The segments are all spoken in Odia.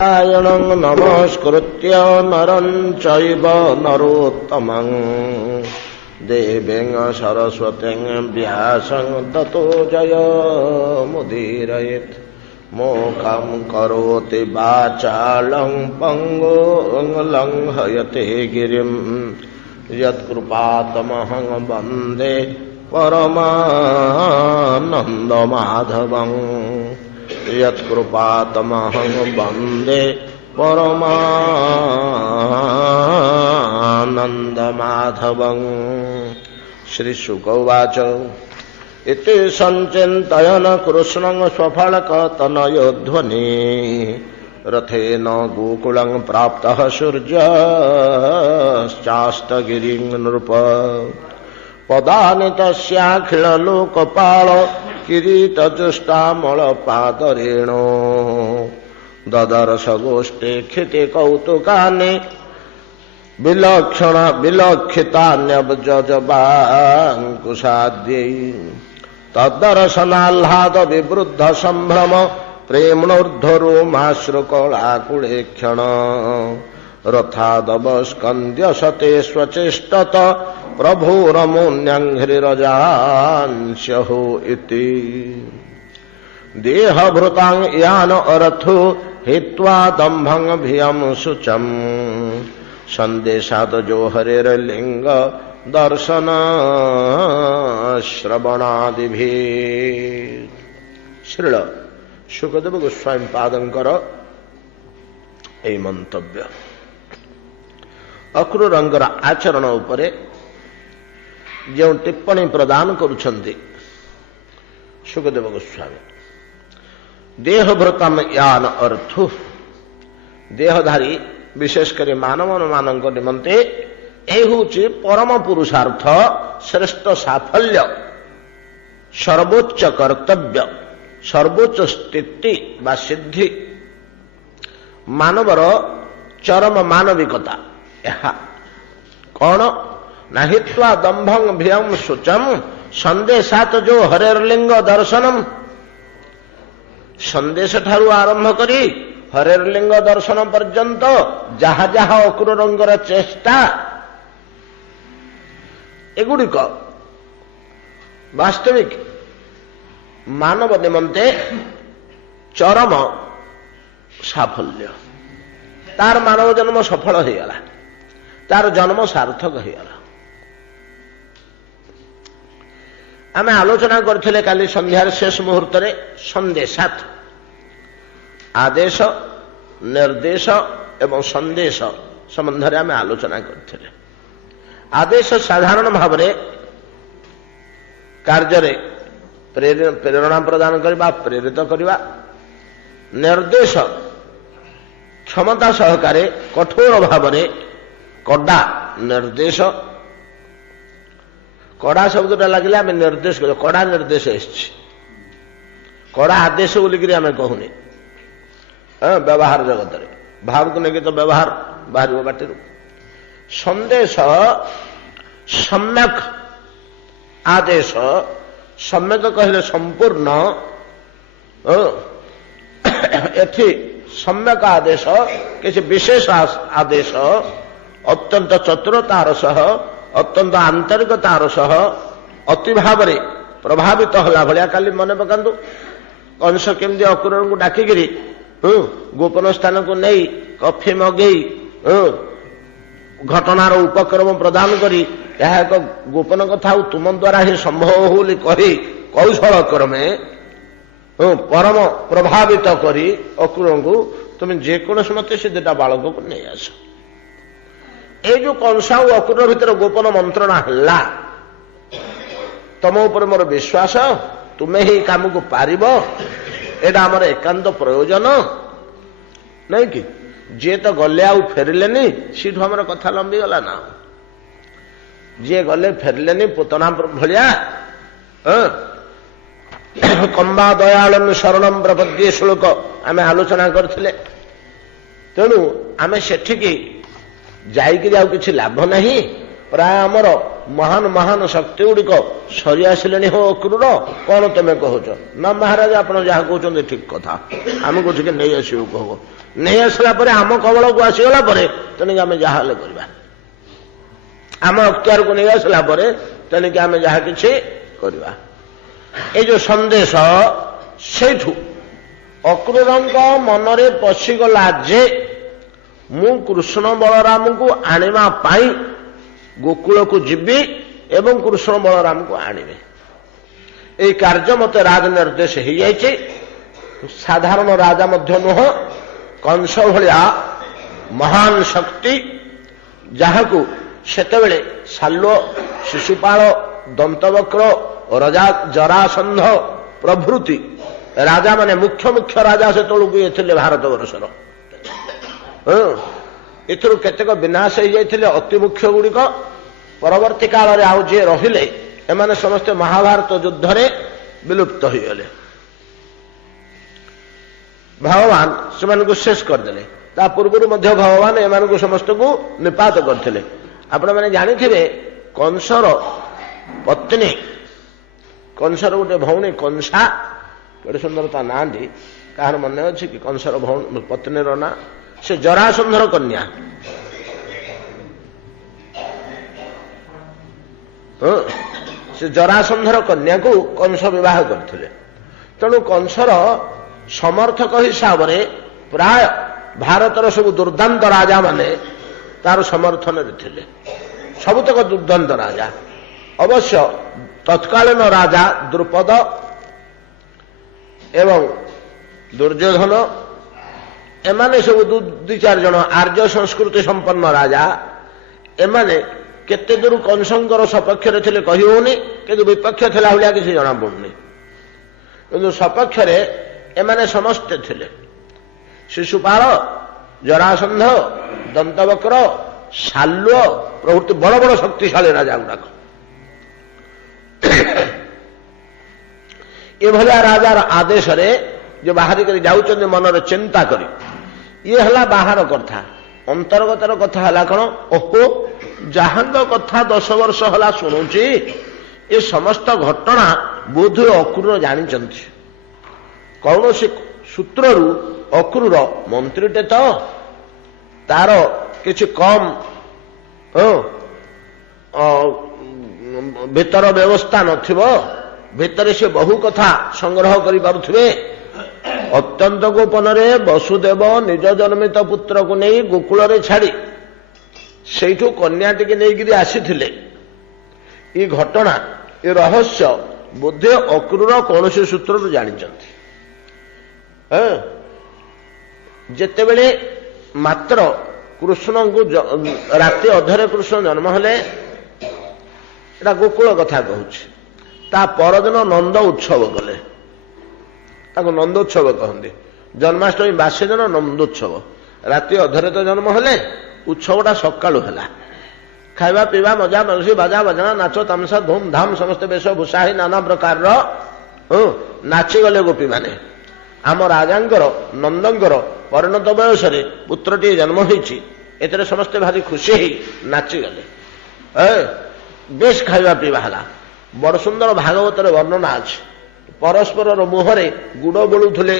नारायणं नमस्कृत्य नरं चैव नरोत्तमं देवीं सरस्वतीं व्यासं ततो जयमुदीरयेत् मोखं करोति वाचालं पङ्गुं लङ्घयते गिरिं यत्कृपातमहं वन्दे परमानन्दमाधवं यत्कृपातमहं वन्दे परमानन्दमाधवं। श्रीशुक उवाच इति सञ्चिन्तयन् कृष्णं स्वफलकतनयोध्वनि रथेन गोकुलं प्राप्तः सूर्यश्चास्तगिरिं नृप पदानि तस्याखिललोकपाल किरीटजुष्टामलपादरेणो ददर्श गोष्ठे क्षिते कौतुकानि विलक्षितान्यब्जजबाङ्कुशाद्यै तद्दर्शनाह्लाद विवृद्ध सम्भ्रम प्रेम्णोर्ध्वरोमाश्रुकलाकुले क्षण रथादवस्कन्द्य सते स्वचेष्टत प्रभुरमुन्यङ्घ्रिरजांस्यहो इति देहभृतां यान अरथो हित्वा दम्भं भियं शुचम् संदेशात् जो हरेर्लिंग दर्शन श्रवणादिभिः। श्रील शुकदेव गोस्वामी पादंकर एई मंतव्य अक्रूरंगर आचरण उपरे जो टिप्पणी प्रदान करुछन्ति शुकदेव गोस्वामी देहभृतम यान अर्थु देहधारी विशेषकर मानव मानक निमंते यही परम पुरुषार्थ श्रेष्ठ साफल्य सर्वोच्च कर्तव्य सर्वोच्च स्थिति बा सिद्धि मानवर चरम मानविकता यह कौन नाहित्वा दंभं भियं शुचम संदेशात जो हरेर्लिंग दर्शनम संदेश ठारू आरंभ करी हरेर्लिंग दर्शन पर्यंत जहा जहा अक्रूरंगर चेष्टा एगुड़िक वास्तविक मानव निमंते चरम साफल्य तार मानव जन्म सफल हो गला तार जन्म सार्थक हो गला। आमे आलोचना करथिले काली संध्यार शेष मुहूर्त रे संदेशात आदेश निर्देश एवं संदेश संबंध रे आमे आलोचना करथिले। आदेश साधारण भाव रे कार्य रे प्रेरणा प्रदान करबा प्रेरित करबा निर्देश क्षमता सहकारे कठोर भाव रे कड़ा निर्देश कड़ा शब्दटा लगे आम निर्देश कर कड़ा निर्देश कड़ा आदेश बोलिक आम कहूनी व्यवहार जगत रे भाव को लेकिन तो व्यवहार बाहर बाटर संदेश सम्यक आदेश सम्यक कहले संपूर्ण एथि सम्यक आदेश किसी विशेष आदेश अत्यंत चतुरतार सह अत्यंत आंतरिकतार सह अति भाव प्रभावित होला भलिया काली मन पकांतु कंस केमती अक्रूर को डाकिगिरी गोपन स्थान को नहीं कफी मगई घटनार उपक्रम प्रदान करी यह एक गोपन कथा तुम द्वारा ही संभव होली कही कौशल क्रमे परम प्रभावित करी अक्रूर को तुम जेकोसी मत सीधा बालक को नहीं आस ये जो कंसा और अक्रूर भितर गोपन मंत्रणा है तुम उपर मोर विश्वास तुम्हें ही काम को पारिब एटा आमर एकांत प्रयोजन नहीं कि जे तो गले आउ फेरिले सीठू आमर कथा लंबी गला ना जे गले फेरिले पुतना भलिया कंबा दयालम शरणम प्रपद्ये श्लोक आम आलोचना करथिले तेणु आम सेठिकी जाइकि आउ किछि लाभ नहीं प्राय आमर ମହାନ ମହାନ ଶକ୍ତି ଗୁଡ଼ିକ ସରି ଆସିଲେଣି ହୋ ଅକ୍ରୁର, କଣ ତମେ କହୁଛ? ନା ମହାରାଜ, ଆପଣ ଯାହା କହୁଛନ୍ତି ଠିକ କଥା, ଆମକୁ ଟିକେ ନେଇ ଆସିବୁ କହ। ନେଇ ଆସିଲା ପରେ ଆମ କବଳକୁ ଆସିଗଲା ପରେ ତେଣିକି ଆମେ ଯାହା ହେଲେ କରିବା, ଆମ ଅକ୍ତିଆରକୁ ନେଇ ଆସିଲା ପରେ ତେଣିକି ଆମେ ଯାହା କିଛି କରିବା। ଏଇ ଯୋଉ ସନ୍ଦେଶ ସେଇଠୁ ଅକ୍ରୁରଙ୍କ ମନରେ ପଶିଗଲା ଯେ ମୁଁ କୃଷ୍ଣ ବଳରାମଙ୍କୁ ଆଣିବା ପାଇଁ ଗୋକୁଳକୁ ଯିବି ଏବଂ କୃଷ୍ଣ ବଳରାମଙ୍କୁ ଆଣିବି। ଏଇ କାର୍ଯ୍ୟ ମତେ ରାଜ ନିର୍ଦ୍ଦେଶ ହେଇଯାଇଛି। ସାଧାରଣ ରାଜା ମଧ୍ୟ ନୁହଁ, କଂସ ଭଳିଆ ମହାନ ଶକ୍ତି, ଯାହାକୁ ସେତେବେଳେ ଶାଲ୍ୟ, ଶିଶୁପାଳ, ଦନ୍ତବକ୍ର, ଜରାସନ୍ଧ ପ୍ରଭୃତି ରାଜାମାନେ, ମୁଖ୍ୟ ମୁଖ୍ୟ ରାଜା ସେତେବେଳକୁ ଇଏ ଥିଲେ ଭାରତବର୍ଷର। ଏଥିରୁ କେତେକ ବିନାଶ ହେଇଯାଇଥିଲେ ଅତି ମୁଖ୍ୟ ଗୁଡ଼ିକ। ପରବର୍ତ୍ତୀ କାଳରେ ଆଉ ଯିଏ ରହିଲେ ଏମାନେ ସମସ୍ତେ ମହାଭାରତ ଯୁଦ୍ଧରେ ବିଲୁପ୍ତ ହୋଇଗଲେ। ଭଗବାନ ସେମାନଙ୍କୁ ଶେଷ କରିଦେଲେ। ତା ପୂର୍ବରୁ ମଧ୍ୟ ଭଗବାନ ଏମାନଙ୍କୁ ସମସ୍ତଙ୍କୁ ନିପାତ କରିଥିଲେ। ଆପଣମାନେ ଜାଣିଥିବେ କଂସର ପତ୍ନୀ, କଂସର ଗୋଟେ ଭଉଣୀ କଂସା, କେଡ଼େ ସୁନ୍ଦର ତା ନାଁଟି, କାହାର ମନେ ଅଛି କି କଂସର ପତ୍ନୀର ନାଁ? ସେ ଜରାସନ୍ଧର କନ୍ୟା। ସେ ଜରାସନ୍ଧର କନ୍ୟାକୁ କଂସ ବିବାହ କରିଥିଲେ। ତେଣୁ କଂସର ସମର୍ଥକ ହିସାବରେ ପ୍ରାୟ ଭାରତର ସବୁ ଦୁର୍ଦ୍ଦାନ୍ତ ରାଜାମାନେ ତାର ସମର୍ଥନରେ ଥିଲେ। ସବୁତକ ଦୁର୍ଦ୍ଦାନ୍ତ ରାଜା। ଅବଶ୍ୟ ତତ୍କାଳୀନ ରାଜା ଦ୍ରୁପଦ ଏବଂ ଦୁର୍ଯ୍ୟୋଧନ, ଏମାନେ ସବୁ ଦୁଇ ଚାରି ଜଣ ଆର୍ଯ୍ୟ ସଂସ୍କୃତି ସମ୍ପନ୍ନ ରାଜା। ଏମାନେ କେତେ ଦୂର କଂସଙ୍କର ସପକ୍ଷରେ ଥିଲେ କହି ହେଉନି, କିନ୍ତୁ ବିପକ୍ଷ ଥିଲା ଭଳିଆ କିଛି ଜଣାପଡୁନି। କିନ୍ତୁ ସପକ୍ଷରେ ଏମାନେ ସମସ୍ତେ ଥିଲେ। ଶିଶୁପାଳ, ଜରାସନ୍ଧ, ଦନ୍ତବକ୍ର, ଶାଲ୍ୟ ପ୍ରଭୃତି ବଡ଼ ବଡ଼ ଶକ୍ତିଶାଳୀ ରାଜା ଗୁଡ଼ାକ। ଏଭଳିଆ ରାଜାର ଆଦେଶରେ ଯେ ବାହାରିକରି ଯାଉଛନ୍ତି ମନରେ ଚିନ୍ତା କରି, ଇଏ ହେଲା ବାହାର କଥା। ଅନ୍ତର୍ଗତର କଥା ହେଲା କଣ? ଓହୋ, ଯାହାଙ୍କ କଥା 10 ବର୍ଷ ହେଲା ଶୁଣୁଛି, ଏ ସମସ୍ତ ଘଟଣା ବୋଧହୁଏ ଅକ୍ରୁର ଜାଣିଛନ୍ତି। କୌଣସି ସୂତ୍ରରୁ ଅକ୍ରୁର ମନ୍ତ୍ରୀଟେ ତ, ତାର କିଛି କମ୍ ଭିତର ବ୍ୟବସ୍ଥା ନଥିବ, ଭିତରେ ସେ ବହୁ କଥା ସଂଗ୍ରହ କରିପାରୁଥିବେ। ଅତ୍ୟନ୍ତ ଗୋପନରେ ବସୁଦେବ ନିଜ ଜନ୍ମିତ ପୁତ୍ରକୁ ନେଇ ଗୋକୁଳରେ ଛାଡ଼ି ସେଇଠୁ କନ୍ୟାଟିକି ନେଇକିରି ଆସିଥିଲେ। ଏ ଘଟଣା, ଏ ରହସ୍ୟ ବୋଧେ ଅକ୍ରୁର କୌଣସି ସୂତ୍ରରୁ ଜାଣିଛନ୍ତି। ଯେତେବେଳେ ମାତ୍ର କୃଷ୍ଣଙ୍କୁ ରାତି ଅଧରେ କୃଷ୍ଣ ଜନ୍ମ ହେଲେ, ଏଟା ଗୋକୁଳ କଥା କହୁଛି। ତା ପରଦିନ ନନ୍ଦ ଉତ୍ସବ କଲେ, ତାକୁ ନନ୍ଦୋତ୍ସବ କହନ୍ତି। ଜନ୍ମାଷ୍ଟମୀ ବାସି ଦିନ ନନ୍ଦୋତ୍ସବ। ରାତି ଅଧରେ ତ ଜନ୍ମ ହେଲେ, ଉତ୍ସବଟା ସକାଳୁ ହେଲା। ଖାଇବା ପିଇବା, ମଜା ମଜଲି, ବାଜା ବାଜଣା, ନାଚ ତାମସା, ଧୁମଧାମ, ସମସ୍ତେ ବେଶଭୂଷା ହେଇ ନାନା ପ୍ରକାରର ନାଚିଗଲେ ଗୋପୀମାନେ। ଆମ ରାଜାଙ୍କର, ନନ୍ଦଙ୍କର ପରିଣତ ବୟସରେ ପୁତ୍ରଟିଏ ଜନ୍ମ ହୋଇଛି, ଏଥିରେ ସମସ୍ତେ ଭାରି ଖୁସି ହେଇ ନାଚିଗଲେ। ବେଶ ଖାଇବା ପିଇବା ହେଲା। ବଡ଼ ସୁନ୍ଦର ଭାଗବତରେ ବର୍ଣ୍ଣନା ଅଛି। ପରସ୍ପରର ମୁହଁରେ ଗୁଡ଼ ବୋଳୁଥିଲେ,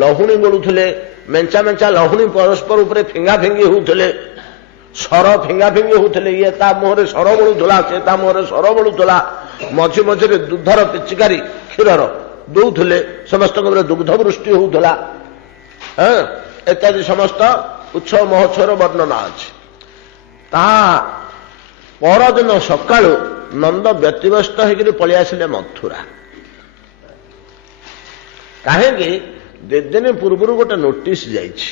ଲହୁଣୀ ବୋଳୁଥିଲେ, ମେଞ୍ଚା ମେଞ୍ଚା ଲହୁଣୀ ପରସ୍ପର ଉପରେ ଫିଙ୍ଗା ଫିଙ୍ଗି ହେଉଥିଲେ, ସର ଫିଙ୍ଗା ଫିଙ୍ଗି ହେଉଥିଲେ। ଇଏ ତା ମୁହଁରେ ସର ବୋଳୁଥିଲା, ସେ ତା ମୁହଁରେ ସର ବୋଳୁଥିଲା। ମଝି ମଝିରେ ଦୁଗ୍ଧର ପିଚିକାରି କ୍ଷୀରର ଦଉଥିଲେ, ସମସ୍ତଙ୍କ ଉପରେ ଦୁଗ୍ଧ ବୃଷ୍ଟି ହେଉଥିଲା। ଇତ୍ୟାଦି ସମସ୍ତ ଉତ୍ସବ ମହୋତ୍ସବର ବର୍ଣ୍ଣନା ଅଛି। ତା ପରଦିନ ସକାଳୁ ନନ୍ଦ ବ୍ୟତିବ୍ୟସ୍ତ ହେଇକରି ପଳେଇ ଆସିଲେ ମଥୁରା। କାହିଁକି? 2 ଦିନ ପୂର୍ବରୁ ଗୋଟେ ନୋଟିସ ଯାଇଛି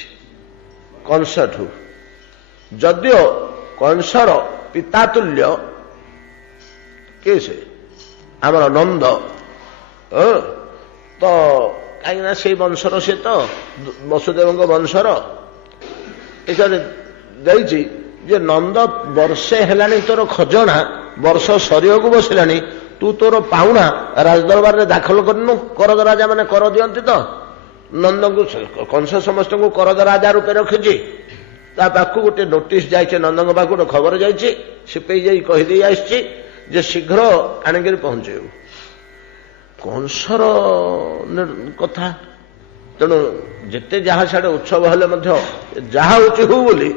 କଂସଠୁ। ଯଦିଓ କଂସର ପିତାତୁଲ୍ୟ କିଏ ସେ? ଆମର ନନ୍ଦ। ତ କାହିଁକିନା ସେଇ ବଂଶର, ସେ ତ ବସୁଦେବଙ୍କ ବଂଶର। ଏଠାରେ ଯାଇଛି ଯେ ନନ୍ଦ, ବର୍ଷେ ହେଲାଣି ତୋର ଖଜଣା, ବର୍ଷ ସରିବାକୁ ବସିଲାଣି, ତୁ ତୋର ପାଉଣା ରାଜଦରବାରରେ ଦାଖଲ କରିନୁ। କରଦ ରାଜା ମାନେ କର ଦିଅନ୍ତି ତ। ନନ୍ଦଙ୍କୁ, କଂସ ସମସ୍ତଙ୍କୁ କରଦ ରାଜା ରୂପେ ରଖିଛି। ତା ପାଖକୁ ଗୋଟେ ନୋଟିସ୍ ଯାଇଛି, ନନ୍ଦଙ୍କ ପାଖକୁ ଗୋଟେ ଖବର ଯାଇଛି, ସିପେଇ ଯାଇ କହିଦେଇ ଆସିଛି ଯେ ଶୀଘ୍ର ଆଣିକିରି ପହଞ୍ଚେଇବୁ। କଂସର କଥା, ତେଣୁ ଯେତେ ଯାହା ସିଆଡ଼େ ଉତ୍ସବ ହେଲେ ମଧ୍ୟ ଯାହା ହଉଛି ହଉ ବୋଲି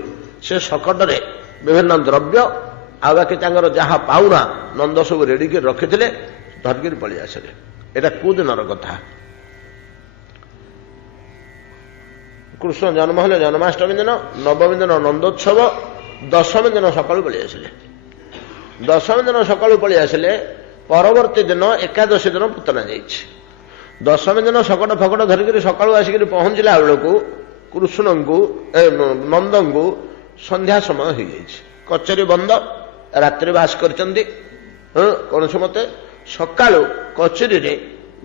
ସେ ଶକଟରେ ବିଭିନ୍ନ ଦ୍ରବ୍ୟ ଆଉ ବାକି ତାଙ୍କର ଯାହା ପାଉଣା ନନ୍ଦ ସବୁ ରେଡି କରି ରଖିଥିଲେ, ଧରିକିରି ପଳେଇ ଆସିଲେ। ଏଇଟା କୋଉ ଦିନର କଥା? କୃଷ୍ଣ ଜନ୍ମ ହେଲେ ଜନ୍ମାଷ୍ଟମୀ ଦିନ, ନବମୀ ଦିନ ନନ୍ଦୋତ୍ସବ, ଦଶମୀ ଦିନ ସକାଳୁ ପଳେଇ ଆସିଲେ। ଦଶମୀ ଦିନ ସକାଳୁ ପଳେଇ ଆସିଲେ, ପରବର୍ତ୍ତୀ ଦିନ ଏକାଦଶୀ ଦିନ ପୁତନା ଯାଇଛି। ଦଶମୀ ଦିନ ଶକଟ ଫକଟ ଧରିକିରି ସକାଳୁ ଆସିକିରି ପହଞ୍ଚିଲା ବେଳକୁ କୃଷ୍ଣଙ୍କୁ ନନ୍ଦଙ୍କୁ ସନ୍ଧ୍ୟା ସମୟ ହେଇଯାଇଛି। କଚେରୀ ବନ୍ଦ, ରାତ୍ରି ବାସ କରିଛନ୍ତି। କୌଣସି ମତେ ସକାଳୁ କଚେରୀରେ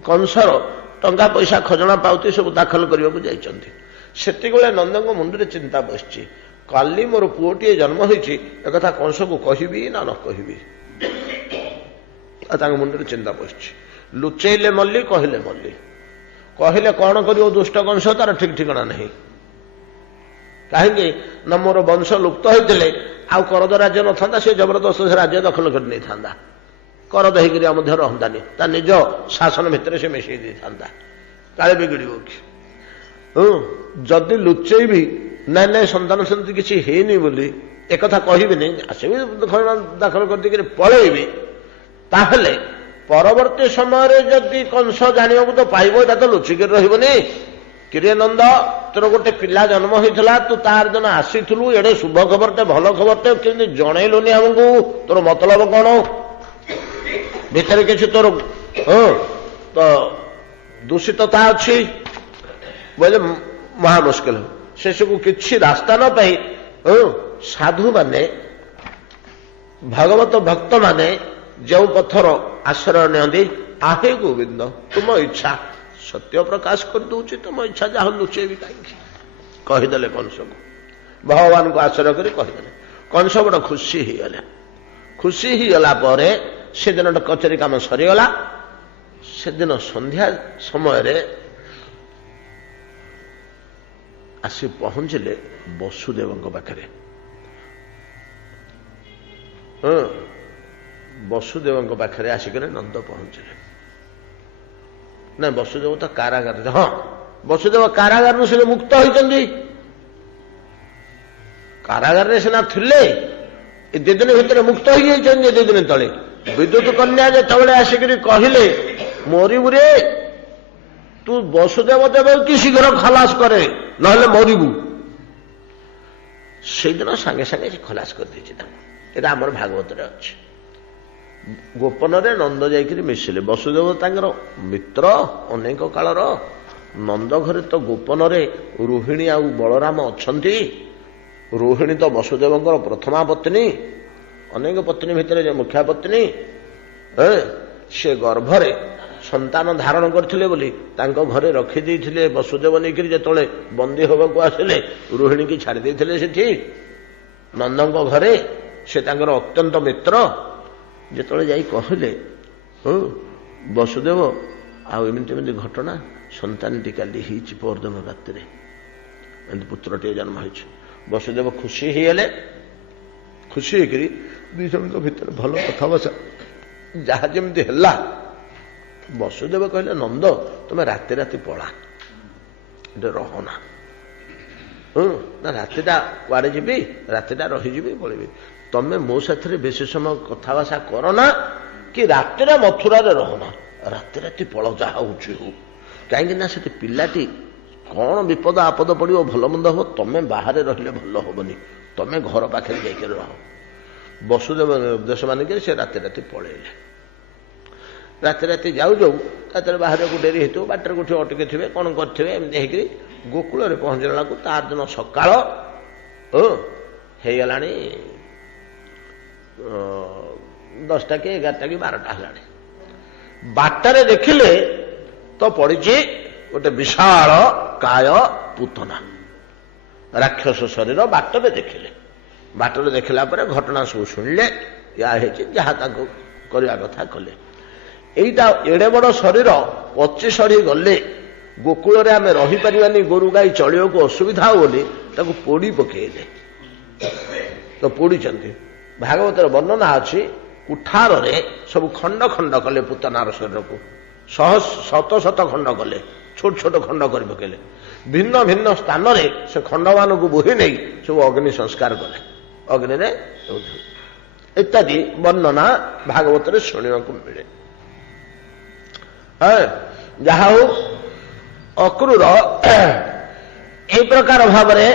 କଂସର ଟଙ୍କା ପଇସା ଖଜଣା ପାଉତି ସବୁ ଦାଖଲ କରିବାକୁ ଯାଇଛନ୍ତି। ସେତିକିବେଳେ ନନ୍ଦଙ୍କ ମୁଣ୍ଡରେ ଚିନ୍ତା ବସିଛି, କାଲି ମୋର ପୁଅଟିଏ ଜନ୍ମ ହୋଇଛି, ଏକଥା କଂସକୁ କହିବି ନା ନ କହିବି? ତାଙ୍କ ମୁଣ୍ଡରେ ଚିନ୍ତା ବସିଛି। ଲୁଚେଇଲେ ମଲ୍ଲି, କହିଲେ ମଲ୍ଲି। କହିଲେ କଣ କରିବ ଦୁଷ୍ଟ କଂସ, ତାର ଠିକ ଠିକଣା ନାହିଁ। କାହିଁକି ନା ମୋର ବଂଶ ଲୁପ୍ତ ହୋଇଥିଲେ ଆଉ କରଦ ରାଜ୍ୟ ନଥାନ୍ତା, ସେ ଜବରଦସ୍ତ ସେ ରାଜ୍ୟ ଦଖଲ କରି ନେଇଥାନ୍ତା, କରଦ ହେଇକିରି ଆମ ମଧ୍ୟରେ ରହନ୍ତାନି, ତା ନିଜ ଶାସନ ଭିତରେ ସେ ମିଶେଇ ଦେଇଥାନ୍ତା, କାଳେ ବିଗିଡ଼ିବ କି? ଯଦି ଲୁଚେଇବି ନାଇଁ ନାଇଁ ସନ୍ତାନ ସେମିତି କିଛି ହେଇନି ବୋଲି ଏକଥା କହିବିନି, ଆସିବି ଦାଖଲ କରିଦେଇକିରି ପଳେଇବି, ତାହେଲେ ପରବର୍ତ୍ତୀ ସମୟରେ ଯଦି କଂସ ଜାଣିବାକୁ ତ ପାଇବ, ଏଟା ତ ଲୁଚିକିରି ରହିବନି। କିରେ ନନ୍ଦ, ତୋର ଗୋଟେ ପିଲା ଜନ୍ମ ହୋଇଥିଲା, ତୁ ତାର ଦିନ ଆସିଥିଲୁ, ଏଡେ ଶୁଭ ଖବରଟେ ଭଲ ଖବରଟେ କେମିତି ଜଣେଇଲୁନି ଆମକୁ? ତୋର ମତଲବ କଣ? ଭିତରେ କିଛି ତୋର ତ ଦୂଷିତତା ଅଛି ବୋଇଲେ ମହା ମୁସ୍କିଲ। ଶେଷକୁ କିଛି ରାସ୍ତା ନ ପାଇ ସାଧୁମାନେ, ଭଗବତ ଭକ୍ତମାନେ ଯେଉଁ ପଥର ଆଶ୍ରୟ ନିଅନ୍ତି, ଆହେ ଗୋବିନ୍ଦ ତୁମ ଇଚ୍ଛା, ସତ୍ୟ ପ୍ରକାଶ କରିଦଉଛି, ତୁମ ଇଚ୍ଛା, ଯାହା ଲୁଚେଇବି କାହିଁକି? କହିଦେଲେ କଂସକୁ, ଭଗବାନଙ୍କୁ ଆଶ୍ରୟ କରି କହିଦେଲେ। କଂସ ବଡ଼ ଖୁସି ହେଇଗଲେ। ଖୁସି ହେଇଗଲା ପରେ ସେଦିନଟା କଚେରୀ କାମ ସରିଗଲା। ସେଦିନ ସନ୍ଧ୍ୟା ସମୟରେ ଆସି ପହଞ୍ଚିଲେ ବସୁଦେବଙ୍କ ପାଖରେ। ବସୁଦେବଙ୍କ ପାଖରେ ଆସିକରି ନନ୍ଦ ପହଞ୍ଚିଲେ। ନା ବସୁଦେବ ତ କାରାଗାରରେ, ହଁ ବସୁଦେବ କାରାଗାରରୁ ସେ ମୁକ୍ତ ହୋଇଛନ୍ତି। କାରାଗାରରେ ସିନା ଥିଲେ, ଏ 2 ଦିନ ଭିତରେ ମୁକ୍ତ ହୋଇଯାଇଛନ୍ତି। 2 ଦିନ ତଳେ ବିଦ୍ୟୁତ କନ୍ୟା ଯେତେବେଳେ ଆସିକରି କହିଲେ, ମରିବୁରେ, ତୁ ବସୁଦେବ ଦେବ କି ଶୀଘ୍ର ଖଲାସ କରେ, ନହେଲେ ମରିବୁ, ସେଇଦିନ ସାଙ୍ଗେ ସାଙ୍ଗେ ସେ ଖଲାସ କରିଦେଇଛି ତାଙ୍କୁ। ଏଟା ଆମର ଭାଗବତରେ ଅଛି। ଗୋପନରେ ନନ୍ଦ ଯାଇକରି ମିଶିଲେ। ବସୁଦେବ ତାଙ୍କର ମିତ୍ର ଅନେକ କାଳର। ନନ୍ଦ ଘରେ ତ ଗୋପନରେ ରୋହିଣୀ ଆଉ ବଳରାମ ଅଛନ୍ତି। ରୋହିଣୀ ତ ବସୁଦେବଙ୍କର ପ୍ରଥମା ପତ୍ନୀ, ଅନେକ ପତ୍ନୀ ଭିତରେ ଯେ ମୁଖ୍ୟା ପତ୍ନୀ। ସେ ଗର୍ଭରେ ସନ୍ତାନ ଧାରଣ କରିଥିଲେ ବୋଲି ତାଙ୍କ ଘରେ ରଖିଦେଇଥିଲେ। ବସୁଦେବ ନେଇକରି ଯେତେବେଳେ ବନ୍ଦୀ ହେବାକୁ ଆସିଲେ, ରୋହିଣୀକି ଛାଡ଼ି ଦେଇଥିଲେ ସେଠି ନନ୍ଦଙ୍କ ଘରେ। ସେ ତାଙ୍କର ଅତ୍ୟନ୍ତ ମିତ୍ର। ଯେତେବେଳେ ଯାଇ କହିଲେ, ବସୁଦେବ ଆଉ ଏମିତି ଏମିତି ଘଟଣା, ସନ୍ତାନଟି କାଲି ହେଇଛି, ପରଦିନ ରାତିରେ ଏମିତି ପୁତ୍ରଟିଏ ଜନ୍ମ ହେଇଛି। ବସୁଦେବ ଖୁସି ହେଇଗଲେ। ଖୁସି ହେଇକରି 2 ଜଣଙ୍କ ଭିତରେ ଭଲ କଥାବାର୍ତ୍ତା ଯାହା ଯେମିତି ହେଲା। ବସୁଦେବ କହିଲେ, ନନ୍ଦ ତମେ ରାତି ରାତି ପଳା, ଏଠି ରହନା। ନା ରାତିଟା କୁଆଡ଼େ ଯିବି, ରାତିଟା ରହିଯିବି, ପଳେଇବି। ତମେ ମୋ ସାଥିରେ ବେଶୀ ସମୟ କଥାବାର୍ତ୍ତା କର ନା, କି ରାତିରେ ମଥୁରାରେ ରହନା, ରାତି ରାତି ପଳ, ଯାହା ହଉଛି ହଉ। କାହିଁକି ନା ସେଠି ପିଲାଟି କଣ ବିପଦ ଆପଦ ପଡ଼ିବ, ଭଲ ମନ୍ଦ ହବ, ତମେ ବାହାରେ ରହିଲେ ଭଲ ହବନି, ତମେ ଘର ପାଖରେ ଯାଇକି ରହ। ବସୁଦେବ ନିର୍ଦ୍ଦେଶ ମାନିକରି ସେ ରାତି ରାତି ପଳେଇଲେ। ରାତି ରାତି ଯାଉ ଯାଉ ରାତିରେ ବାହାରକୁ ଡେରି ହେଇଥିବ, ବାଟରେ କୋଉଠି ଅଟକି ଥିବେ, କଣ କରିଥିବେ, ଏମିତି ହେଇକିରି ଗୋକୁଳରେ ପହଞ୍ଚିଲା ବେଳକୁ ତାର ଦିନ ସକାଳ ହେଇଗଲାଣି 10ଟା କି 11ଟା କି 12ଟା ହେଲାଣି। ବାଟରେ ଦେଖିଲେ ତ ପଡ଼ିଛି ଗୋଟେ ବିଶାଳ କାୟ ପୁତନା, ରାକ୍ଷସ ଶରୀର। ବାଟରେ ଦେଖିଲେ, ବାଟରେ ଦେଖିଲା ପରେ ଘଟଣା ସବୁ ଶୁଣିଲେ, ୟା ହେଇଛି, ଯାହା ତାଙ୍କୁ କରିବା କଥା କଲେ। ଏଇଟା ଏଡେ ବଡ ଶରୀର 25 ଅଢ଼ି ଗଲେ ଗୋକୁଳରେ ଆମେ ରହିପାରିବାନି, ଗୋରୁ ଗାଈ ଚଳିବାକୁ ଅସୁବିଧା ହବ ବୋଲି ତାକୁ ପୋଡ଼ି ପକେଇଲେ, ତ ପୋଡ଼ିଛନ୍ତି। ଭାଗବତର ବର୍ଣ୍ଣନା ଅଛି, କୁଠାରରେ ସବୁ ଖଣ୍ଡ ଖଣ୍ଡ କଲେ ପୁତନାର ଶରୀରକୁ, ଶତ ଶତ ଖଣ୍ଡ କଲେ, ଛୋଟ ଛୋଟ ଖଣ୍ଡ କରି ପକେଇଲେ। ଭିନ୍ନ ଭିନ୍ନ ସ୍ଥାନରେ ସେ ଖଣ୍ଡମାନଙ୍କୁ ବୋହି ନେଇ ସବୁ ଅଗ୍ନି ସଂସ୍କାର କଲେ, ଅଗ୍ନିରେ ଇତ୍ୟାଦି ବର୍ଣ୍ଣନା ଭାଗବତରେ ଶୁଣିବାକୁ ମିଳେ। ଯାହା ହଉ ଅକ୍ରୂର এই ପ୍ରକାର ଭାବରେ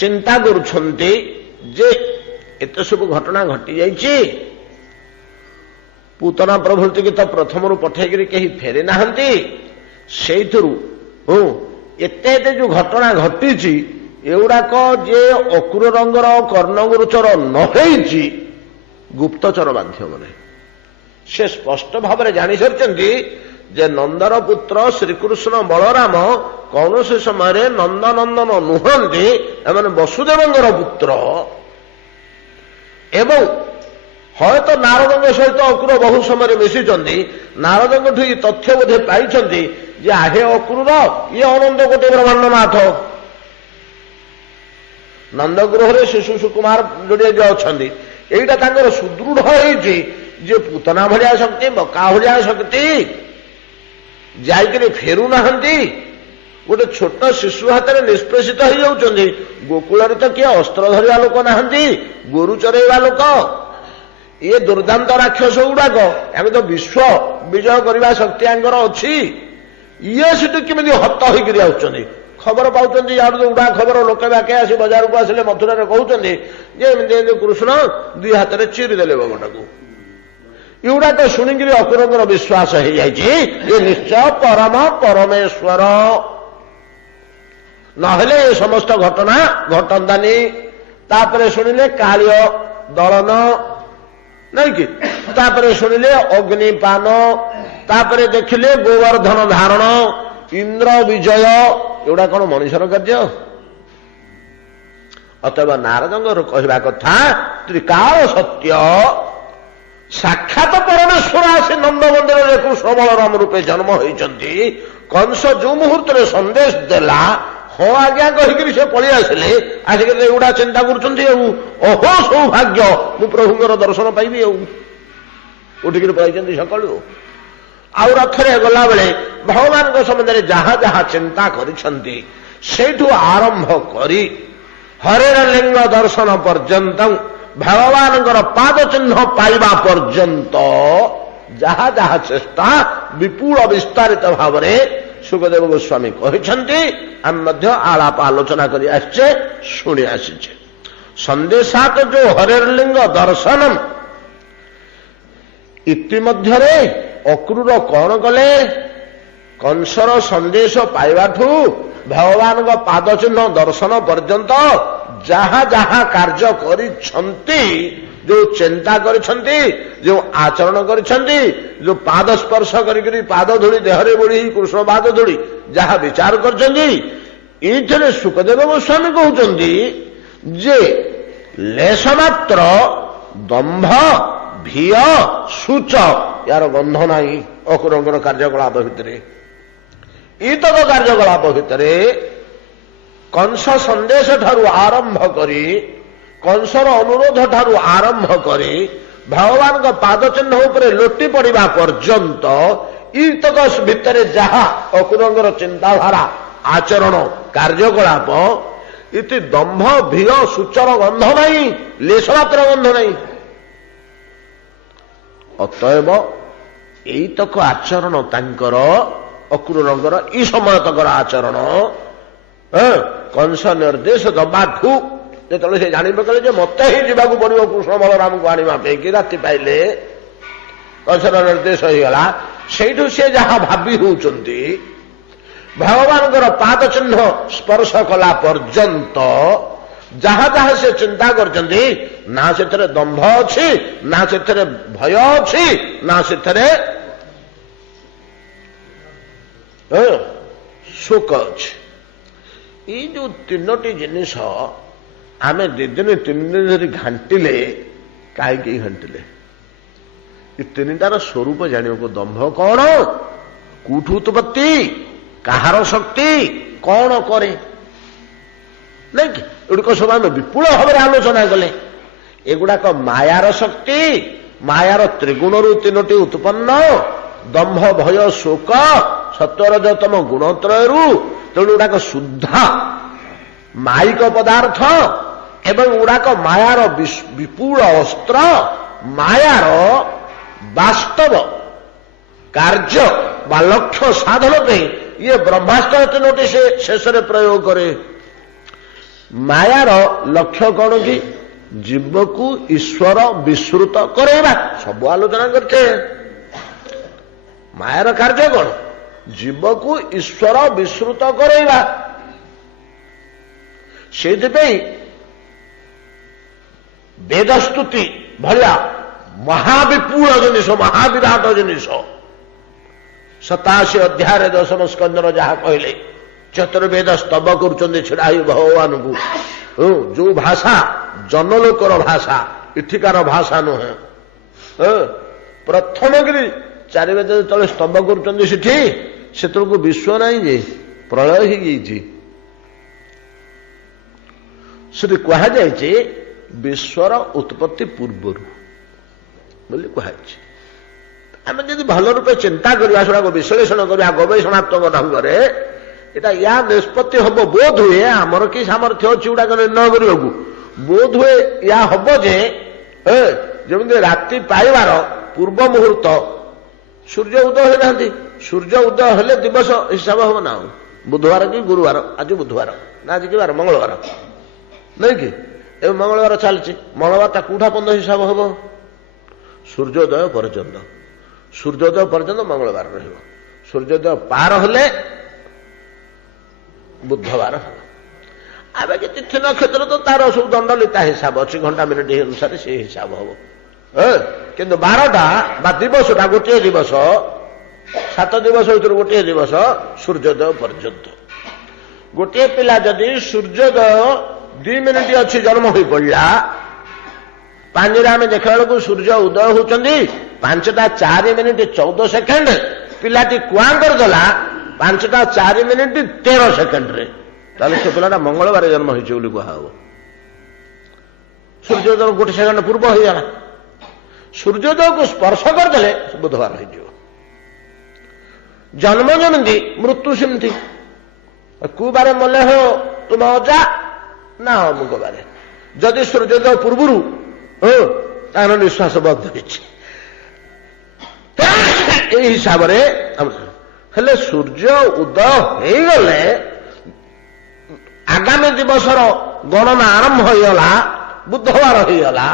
ଚିନ୍ତା କରୁଛନ୍ତି ଯେ ଏତେ ସବୁ ଘଟଣା ଘଟି ଯାଇଛି, ପୂତନା ପ୍ରଭୃତିକି ତ ପ୍ରଥମରୁ ପଠେଇକିରି କେହି ଫେରି ନାହାନ୍ତି, ସେଇଥିରୁ ଏତେ ଏତେ ଯୋଉ ଘଟଣା ଘଟିଛି ଏଗୁଡାକ ଯେ ଅକ୍ରୂରଙ୍କର କର୍ଣ୍ଣଗୋଚର ନ ହେଇଛି ଗୁପ୍ତଚର ମାଧ୍ୟମରେ ସେ ସ୍ପଷ୍ଟ ଭାବରେ ଜାଣିସାରିଛନ୍ତି ଯେ ନନ୍ଦର ପୁତ୍ର ଶ୍ରୀକୃଷ୍ଣ ବଳରାମ କୌଣସି ସମୟରେ ନନ୍ଦନନ୍ଦନ ନୁହନ୍ତି, ଏମାନେ ବସୁଦେବଙ୍କର ପୁତ୍ର। ଏବଂ ହୟତ ନାରଦଙ୍କ ସହିତ ଅକ୍ରୂର ବହୁ ସମୟରେ ମିଶିଛନ୍ତି, ନାରଦଙ୍କଠୁ ଏ ତଥ୍ୟ ବୋଧେ ପାଇଛନ୍ତି ଯେ ଆହେ ଅକ୍ରୂର ଇଏ ଅନନ୍ତ କୋଟି ବ୍ରହ୍ମାଣ୍ଡନାଥ। ନନ୍ଦଗୃହରେ ଶିଶୁ ସୁକୁମାର ଯୋଡ଼ିଏ ଯେ ଅଛନ୍ତି, ଏଇଟା ତାଙ୍କର ସୁଦୃଢ ହେଇଛି ଯେ ପୂତନା ଭଳିଆ ଶକ୍ତି, ବକା ଭଳିଆ ଶକ୍ତି ଯାଇକିରି ଫେରୁନାହାନ୍ତି, ଗୋଟେ ଛୋଟ ଶିଶୁ ହାତରେ ନିଷ୍ପେଷିତ ହେଇଯାଉଛନ୍ତି। ଗୋକୁଳରେ ତ କିଏ ଅସ୍ତ୍ର ଧରିବା ଲୋକ ନାହାନ୍ତି, ଗୋରୁ ଚରେଇବା ଲୋକ। ଇଏ ଦୁର୍ଦାନ୍ତ ରାକ୍ଷସ ଗୁଡାକ, ଆମେ ତ ବିଶ୍ୱ ବିଜୟ କରିବା ଶକ୍ତି ଆଙ୍କର ଅଛି, ଇଏ ସେଠୁ କେମିତି ହତ ହେଇକିରି ଆସୁଛନ୍ତି। ଖବର ପାଉଛନ୍ତି ଇଆଡୁ ତ ଉଡା ଖବର, ଲୋକେ ବାକେ ଆସି ବଜାରକୁ ଆସିଲେ ମଥୁରାରେ କହୁଛନ୍ତି ଯେ ଏମିତି ଏମିତି କୃଷ୍ଣ ଦୁଇ ହାତରେ ଚିରି ଦେଲେ ବଗଟାକୁ। ଏଗୁଡାକ ଶୁଣିକିରି ଅକ୍ରୂରଙ୍କର ବିଶ୍ୱାସ ହେଇଯାଇଛି ଯେ ନିଶ୍ଚୟ ପରମ ପରମେଶ୍ୱର, ନହେଲେ ଏ ସମସ୍ତ ଘଟଣା ଘଟନ୍ତାନି। ତାପରେ ଶୁଣିଲେ କାଳିୟ ଦଳନ, ନାଇଁ କି, ତାପରେ ଶୁଣିଲେ ଅଗ୍ନିପାନ, ତାପରେ ଦେଖିଲେ ଗୋବର୍ଦ୍ଧନ ଧାରଣ, ଇନ୍ଦ୍ର ବିଜୟ, ଏଗୁଡା କଣ ମଣିଷର କାର୍ଯ୍ୟ? ଅତଏବ ନାରଦଙ୍କର କହିବା କଥା ତ୍ରିକାଳ ସତ୍ୟ, ସାକ୍ଷାତ ପରମେଶ୍ୱର ଆସି ନନ୍ଦ ମନ୍ଦିରରେ କୃଷ୍ଣ ବଳରାମ ରୂପେ ଜନ୍ମ ହୋଇଛନ୍ତି। କଂସ ଯୋଉ ମୁହୂର୍ତ୍ତରେ ସନ୍ଦେଶ ଦେଲା, ହଁ ଆଜ୍ଞା କହିକିରି ସେ ପଳେଇ ଆସିଲେ, ଆସିକିରି ଏଗୁଡା ଚିନ୍ତା କରୁଛନ୍ତି ଆଉ ଅହୋ ସୌଭାଗ୍ୟ ମୁଁ ପ୍ରଭୁଙ୍କର ଦର୍ଶନ ପାଇବି ଆଉ ଉଠିକିରି ପଳାଇଛନ୍ତି ସକାଳୁ। ଆଉ ରଥରେ ଗଲାବେଳେ ଭଗବାନଙ୍କ ସମ୍ବନ୍ଧରେ ଯାହା ଯାହା ଚିନ୍ତା କରିଛନ୍ତି ସେଇଠୁ ଆରମ୍ଭ କରି ହରେର ଲିଙ୍ଗ ଦର୍ଶନ ପର୍ଯ୍ୟନ୍ତ, ଭଗବାନଙ୍କର ପାଦ ଚିହ୍ନ ପାଇବା ପର୍ଯ୍ୟନ୍ତ ଯାହା ଯାହା ଚେଷ୍ଟା ବିପୁଳ ବିସ୍ତାରିତ ଭାବରେ ସୁଖଦେବ ଗୋସ୍ୱାମୀ କହିଛନ୍ତି, ଆମେ ମଧ୍ୟ ଆଳାପ ଆଲୋଚନା କରି ଆସିଛେ, ଶୁଣି ଆସିଛେ। ସନ୍ଦେଶାତ ଯୋଉ ହରେର ଲିଙ୍ଗ ଦର୍ଶନ, ଇତିମଧ୍ୟରେ ଅକ୍ରୂର କଣ କଲେ? କଂସର ସନ୍ଦେଶ ପାଇବାଠୁ ଭଗବାନଙ୍କ ପାଦ ଚିହ୍ନ ଦର୍ଶନ ପର୍ଯ୍ୟନ୍ତ ଯାହା ଯାହା କାର୍ଯ୍ୟ କରିଛନ୍ତି, ଯୋଉ ଚିନ୍ତା କରିଛନ୍ତି, ଯୋଉ ଆଚରଣ କରିଛନ୍ତି, ଯୋଉ ପାଦ ସ୍ପର୍ଶ କରିକିରି ପାଦ ଧୂଳି ଦେହରେ ବୋଳି କୃଷ୍ଣ ପାଦ ଧୂଳି ଯାହା ବିଚାର କରିଛନ୍ତି, ଏଇଥିରେ ସୁଖଦେବ ଗୋସ୍ୱାମୀ କହୁଛନ୍ତି ଯେ ଲେଶ ମାତ୍ର ଦମ୍ଭ ଭିୟ ସୂଚ ୟାର ଗନ୍ଧ ନାହିଁ ଅକ୍ରୂରଙ୍କର କାର୍ଯ୍ୟକଳାପ ଭିତରେ। ଏତକ କାର୍ଯ୍ୟକଳାପ ଭିତରେ କଂସ ସନ୍ଦେଶ ଠାରୁ ଆରମ୍ଭ କରି, କଂସର ଅନୁରୋଧ ଠାରୁ ଆରମ୍ଭ କରି ଭଗବାନଙ୍କ ପାଦ ଚିହ୍ନ ଉପରେ ଲୋଟି ପଡିବା ପର୍ଯ୍ୟନ୍ତ ଏତକ ଭିତରେ ଯାହା ଅକ୍ରୂରଙ୍କର ଚିନ୍ତାଧାରା, ଆଚରଣ, କାର୍ଯ୍ୟକଳାପ, ଇତି ଦମ୍ଭ ଭିୟ ସୂଚର ଗନ୍ଧ ନାହିଁ, ଲେଶ ମାତ୍ର ଗନ୍ଧ ନାହିଁ। ଅତଏବ ଏଇତକ ଆଚରଣ ତାଙ୍କର ଅକ୍ରୂରଙ୍କର ଏଇ ସମୟତକର ଆଚରଣ କଂସ ନିର୍ଦ୍ଦେଶ ଦବାଠୁ ଯେତେବେଳେ ସେ ଜାଣିପକେଇଲେ ଯେ ମତେ ହିଁ ଯିବାକୁ ପଡିବ କୃଷ୍ଣ ବଳରାମଙ୍କୁ ଆଣିବା ପାଇଁ, କି ରାତି ପାଇଲେ କଂସର ନିର୍ଦ୍ଦେଶ ହେଇଗଲା, ସେଇଠୁ ସେ ଯାହା ଭାବି ହେଉଛନ୍ତି ଭଗବାନଙ୍କର ପାଦ ଚିହ୍ନ ସ୍ପର୍ଶ କଲା ପର୍ଯ୍ୟନ୍ତ ଯାହା ଯାହା ସେ ଚିନ୍ତା କରିଛନ୍ତି, ନା ସେଥିରେ ଦମ୍ଭ ଅଛି, ନା ସେଥିରେ ଭୟ ଅଛି, ନା ସେଥିରେ ଶୋକ ଅଛି। ଏଇ ଯୋଉ ତିନୋଟି ଜିନିଷ ଆମେ 2 ଦିନ 3 ଦିନ ଧରି ଘାଣ୍ଟିଲେ, କାହିଁକି ଘାଣ୍ଟିଲେ? ଏ ତିନିଟାର ସ୍ୱରୂପ ଜାଣିବାକୁ, ଦମ୍ଭ କଣ, କୋଉଠୁ ଉତ୍ପତ୍ତି, କାହାର ଶକ୍ତି କଣ କରେ ନାଇଁ କି ଏଗୁଡିକ ସବୁ ଆମେ ବିପୁଳ ଭାବରେ ଆଲୋଚନା କଲେ। ଏଗୁଡାକ ମାୟାର ଶକ୍ତି, ମାୟାର ତ୍ରିଗୁଣରୁ ତିନୋଟି ଉତ୍ପନ୍ନ, ଦମ୍ଭ ଭୟ ଶୋକ ସତ୍ୱରଜତମ ଗୁଣତ୍ରୟରୁ, ତେଣୁ ଗୁଡାକ ଶୁଦ୍ଧ ମାଇକ ପଦାର୍ଥ ଏବଂ ଗୁଡାକ ମାୟାର ବିପୁଳ ଅସ୍ତ୍ର, ମାୟାର ବାସ୍ତବ କାର୍ଯ୍ୟ ବା ଲକ୍ଷ୍ୟ ସାଧନ ପାଇଁ ଇଏ ବ୍ରହ୍ମାସ୍ତ୍ର ତିନୋଟି ସେ ଶେଷରେ ପ୍ରୟୋଗ କରେ। ମାୟାର ଲକ୍ଷ୍ୟ କଣ କି? ଜୀବକୁ ଈଶ୍ୱର ବିସ୍ମୃତ କରାଇବା। ସବୁ ଆଲୋଚନା କରିଛେ। ମାୟାର କାର୍ଯ୍ୟ କଣ? ଜୀବକୁ ଈଶ୍ୱର ବିସ୍ମୃତ କରାଇବା। ସେଇଥିପାଇଁ ବେଦସ୍ତୁତି ଭଳିଆ ମହାବିପୁଳ ଜିନିଷ, ମହାବିରାଟ ଜିନିଷ 87 ଅଧ୍ୟାୟରେ 10ମ ସ୍କନ୍ଧର ଯାହା କହିଲେ, ଚତୁର୍ବେଦ ସ୍ତବ କରୁଛନ୍ତି ଛିଡା ହୋଇ ଭଗବାନଙ୍କୁ। ଯୋଉ ଭାଷା ଜନଲୋକର ଭାଷା, ଏଠିକାର ଭାଷା ନୁହେଁ। ପ୍ରଥମକିରି 4 ବେଦ ଯେତେବେଳେ ସ୍ତବ କରୁଛନ୍ତି ସେଠି, ସେତେବେଳକୁ ବିଶ୍ୱ ନାହିଁ ଯେ ପ୍ରଳୟ ହେଇଯାଇଛି। ସେଠି କୁହାଯାଇଛି ବିଶ୍ୱର ଉତ୍ପତ୍ତି ପୂର୍ବରୁ ବୋଲି କୁହାଯାଇଛି। ଆମେ ଯଦି ଭଲ ରୂପେ ଚିନ୍ତା କରିବା, ସେଗୁଡ଼ାକ ବିଶ୍ଳେଷଣ କରିବା ଗବେଷଣାତ୍ମକ ଢଙ୍ଗରେ, ଏଟା ୟା ନିଷ୍ପତ୍ତି ହବ ବୋଧ ହୁଏ, ଆମର କି ସାମର୍ଥ୍ୟ ଅଛି ଗୁଡାକ ନିର୍ଣ୍ଣୟ କରିବାକୁ, ବୋଧ ହୁଏ ୟା ହବ ଯେ ଯେମିତି ରାତି ପାଇବାର ପୂର୍ବ ମୁହୂର୍ତ୍ତ ସୂର୍ଯ୍ୟ ଉଦୟ ହୋଇନାହାନ୍ତି, ସୂର୍ଯ୍ୟ ଉଦୟ ହେଲେ ଦିବସ ହିସାବ ହବ ନା? ବୁଧବାର କି ଗୁରୁବାର, ଆଜି ବୁଧବାର ନା ଆଜି କି ବାର? ମଙ୍ଗଳବାର ନାଇଁ କି? ଏବେ ମଙ୍ଗଳବାର ଚାଲିଛି, ମଙ୍ଗଳବାର ତା କୋଉଠା ପନ୍ଦ ହିସାବ ହବ? ସୂର୍ଯ୍ୟୋଦୟ ପର୍ଯ୍ୟନ୍ତ। ସୂର୍ଯ୍ୟୋଦୟ ପର୍ଯ୍ୟନ୍ତ ମଙ୍ଗଳବାର ରହିବ। ସୂର୍ଯ୍ୟୋଦୟ ପାର ହେଲେ ବୁଧବାର ହବ। ଏବେ କି ତିଥି ନକ୍ଷତ୍ର ତ ତାର ସବୁ ଦଣ୍ଡଲିତା ହିସାବ ଅଛି, ଘଣ୍ଟା ମିନିଟ ଅନୁସାରେ ସେ ହିସାବ ହବ। କିନ୍ତୁ 12ଟା ବା ଦିବସଟା ଗୋଟିଏ ଦିବସ, 7 ଦିବସ ଭିତରୁ ଗୋଟିଏ ଦିବସ ସୂର୍ଯ୍ୟୋଦୟ ପର୍ଯ୍ୟନ୍ତ। ଗୋଟିଏ ପିଲା ଯଦି ସୂର୍ଯ୍ୟୋଦୟ 2 ମିନିଟ ଅଛି ଜନ୍ମ ହୋଇ ପଡିଲା, 5ରେ ଆମେ ଦେଖିଲା ବେଳକୁ ସୂର୍ଯ୍ୟ ଉଦୟ ହଉଛନ୍ତି 5ଟା 4 ମିନିଟ 14 ସେକେଣ୍ଡ, ପିଲାଟି କୁଆଁ କରିଦେଲା 5ଟା 4 ମିନିଟ 13 ସେକେଣ୍ଡରେ, ତାହେଲେ ସେ ପିଲାଟା ମଙ୍ଗଳବାର ଜନ୍ମ ହେଇଛି ବୋଲି କୁହାହବ। ସୂର୍ଯ୍ୟୋଦୟ 1 ସେକେଣ୍ଡ ପୂର୍ବ ହେଇଗଲା। ସୂର୍ଯ୍ୟୋଦୟକୁ ସ୍ପର୍ଶ କରିଦେଲେ ବୁଧବାର ହେଇଯିବ। ଜନ୍ମ ଯେମିତି ମୃତ୍ୟୁ ସେମିତି। କୁବାରେ ମଲେ ହୋ ତୁମ ଅଜା ନା ଅମୁକ ବାରେ, ଯଦି ସୂର୍ଯ୍ୟୋଦୟ ପୂର୍ବରୁ ତାର ନିଶ୍ୱାସ ବନ୍ଦ ହେଇଛି ଏଇ ହିସାବରେ। ହେଲେ ସୂର୍ଯ୍ୟ ଉଦୟ ହେଇଗଲେ ଆଗାମୀ ଦିବସର ଗଣନା ଆରମ୍ଭ ହେଇଗଲା, ବୁଧବାର ହେଇଗଲା।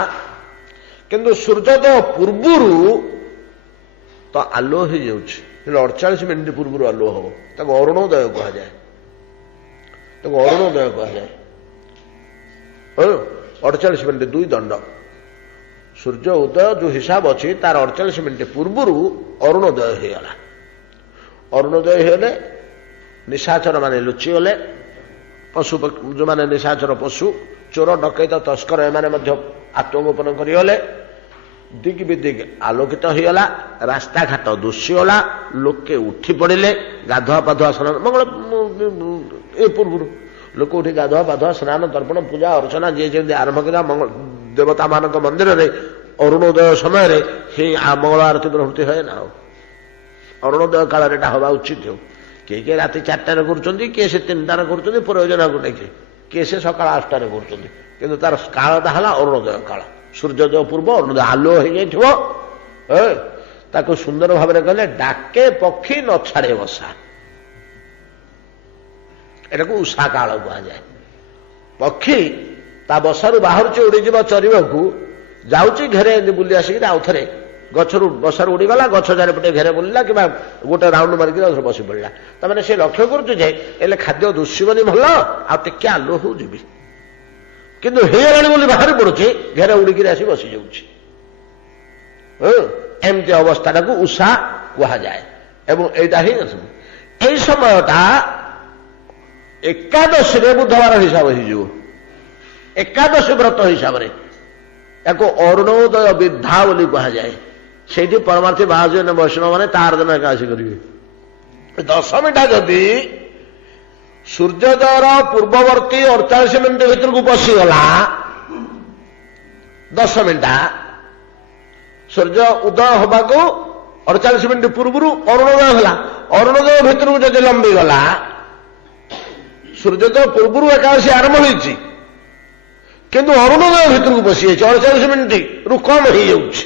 କିନ୍ତୁ ସୂର୍ଯ୍ୟୋଦୟ ପୂର୍ବରୁ ତ ଆଲୁଅ ହେଇଯାଉଛି, ହେଲେ 48 ମିନିଟ ପୂର୍ବରୁ ଆଲୁଅ ହବ, ତାକୁ ଅରୁଣୋଦୟ କୁହାଯାଏ। ତାକୁ ଅରୁଣୋଦୟ କୁହାଯାଏ। 48 ମିନିଟ 2 ଦଣ୍ଡ। ସୂର୍ଯ୍ୟ ଉଦୟ ଯୋଉ ହିସାବ ଅଛି ତାର 48 ମିନିଟ ପୂର୍ବରୁ ଅରୁଣୋଦୟ ହେଇଗଲା। ଅରୁଣୋଦୟ ହେଇଗଲେ ନିଶାଚର ମାନେ ଲୁଚିଗଲେ, ପଶୁ ଯୋଉମାନେ ନିଶାଚର ପଶୁ, ଚୋର ଡକେଇତ ତସ୍କର ଏମାନେ ମଧ୍ୟ ଆତ୍ମଗୋପନ କରିଗଲେ। ଦିଗ ବିଦିଗ ଆଲୋକିତ ହେଇଗଲା, ରାସ୍ତାଘାଟ ଦୁଷିଗଲା, ଲୋକେ ଉଠି ପଡିଲେ, ଗାଧୁଆ ପାଧୁଆ ସ୍ନାନ, ମଙ୍ଗଳ ଏ ପୂର୍ବରୁ ଲୋକ ଉଠି ଗାଧୁଆ ପାଧୁଆ ସ୍ନାନ ତର୍ପଣ ପୂଜା ଅର୍ଚ୍ଚନା ଯିଏ ଯେମିତି ଆରମ୍ଭ କରିବା। ଦେବତା ମାନଙ୍କ ମନ୍ଦିରରେ ଅରୁଣୋଦୟ ସମୟରେ ହିଁ ମଙ୍ଗଳ ଆରତୀ ପ୍ରଭୃତି ହୁଏ ନା? ଅରୁଣୋଦୟ କାଳରେ ଏଟା ହବା ଉଚିତ। କିଏ କିଏ ରାତି 4ଟାରେ କରୁଛନ୍ତି, କିଏ ସେ 3ଟାରେ କରୁଛନ୍ତି, ପ୍ରୟୋଜନକୁ ନେଇକି, କିଏ ସେ ସକାଳ 8ଟାରେ କରୁଛନ୍ତି। କିନ୍ତୁ ତାର କାଳଟା ହେଲା ଅରୁଣୋଦୟ କାଳ। ସୂର୍ଯ୍ୟୋଦୟ ପୂର୍ବ ଅରୁଣୋଦୟ ଆଲୁଅ ହେଇଯାଇଥିବ। ତାକୁ ସୁନ୍ଦର ଭାବରେ କହିଲେ ଡାକେ ପକ୍ଷୀ ନ ଛାଡେ ବସା, ଏଟାକୁ ଉଷା କାଳ କୁହାଯାଏ। ପକ୍ଷୀ ତା ବସାରୁ ବାହାରୁଛି, ଉଡିଯିବ ଚରିବାକୁ, ଯାଉଛି ଘେରେ ଏମିତି ବୁଲି ଆସିକି ଆଉ ଥରେ ଗଛରୁ ବସାରୁ ଉଡିଗଲା, ଗଛ ଚାରିପଟେ ଘେରେ ବୁଲିଲା, କିମ୍ବା ଗୋଟେ ରାଉଣ୍ଡ ମାରିକି ବସି ପଡିଲା। ତାମାନେ ସେ ଲକ୍ଷ୍ୟ କରୁଛି ଯେ ହେଲେ ଖାଦ୍ୟ ଦୁଷିବନି, ଭଲ ଆଉ ଟିକେ ଆଲୁଅ ହଉ ଯିବି, କିନ୍ତୁ ହେଇଗଲାଣି ବୋଲି ବାହାରି ପଡୁଛି, ଘେରେ ଉଡିକିରି ଆସି ବସି ଯାଉଛି। ଏମିତି ଅବସ୍ଥାଟାକୁ ଉଷା କୁହାଯାଏ। ଏବଂ ଏଇଟା ହିଁ ଏଇ ସମୟଟା ଏକାଦଶୀରେ ବୁଧବାର ହିସାବ ହେଇଯିବ। ଏକାଦଶୀ ବ୍ରତ ହିସାବରେ ୟାକୁ ଅରୁଣୋଦୟ ବିଦ୍ଧା ବୋଲି କୁହାଯାଏ। ସେଇଠି ପରମାର୍ଥୀ ବାହାଜନ ବୈଷ୍ଣବ ମାନେ ତାର ଦିନ ଏକାଦଶୀ କରିବେ। ଦଶମୀଟା ଯଦି ସୂର୍ଯ୍ୟୋଦୟର ପୂର୍ବବର୍ତ୍ତୀ 48 ମିନିଟ୍ ଭିତରକୁ ପଶିଗଲା, 10 ମିନିଟ୍ ସୂର୍ଯ୍ୟ ଉଦୟ ହେବାକୁ 48 ମିନିଟ୍ ପୂର୍ବରୁ ଅରୁଣୋଦୟ ହେଲା, ଅରୁଣୋଦୟ ଭିତରକୁ ଯଦି ଲମ୍ବିଗଲା, ସୂର୍ଯ୍ୟୋଦୟ ପୂର୍ବରୁ ଏକାଦଶୀ ଆରମ୍ଭ ହୋଇଛି କିନ୍ତୁ ଅରୁଣୋଦୟ ଭିତରକୁ ପଶିଯାଇଛି, 48 ମିନିଟ୍ରୁ କମ୍ ହେଇଯାଉଛି,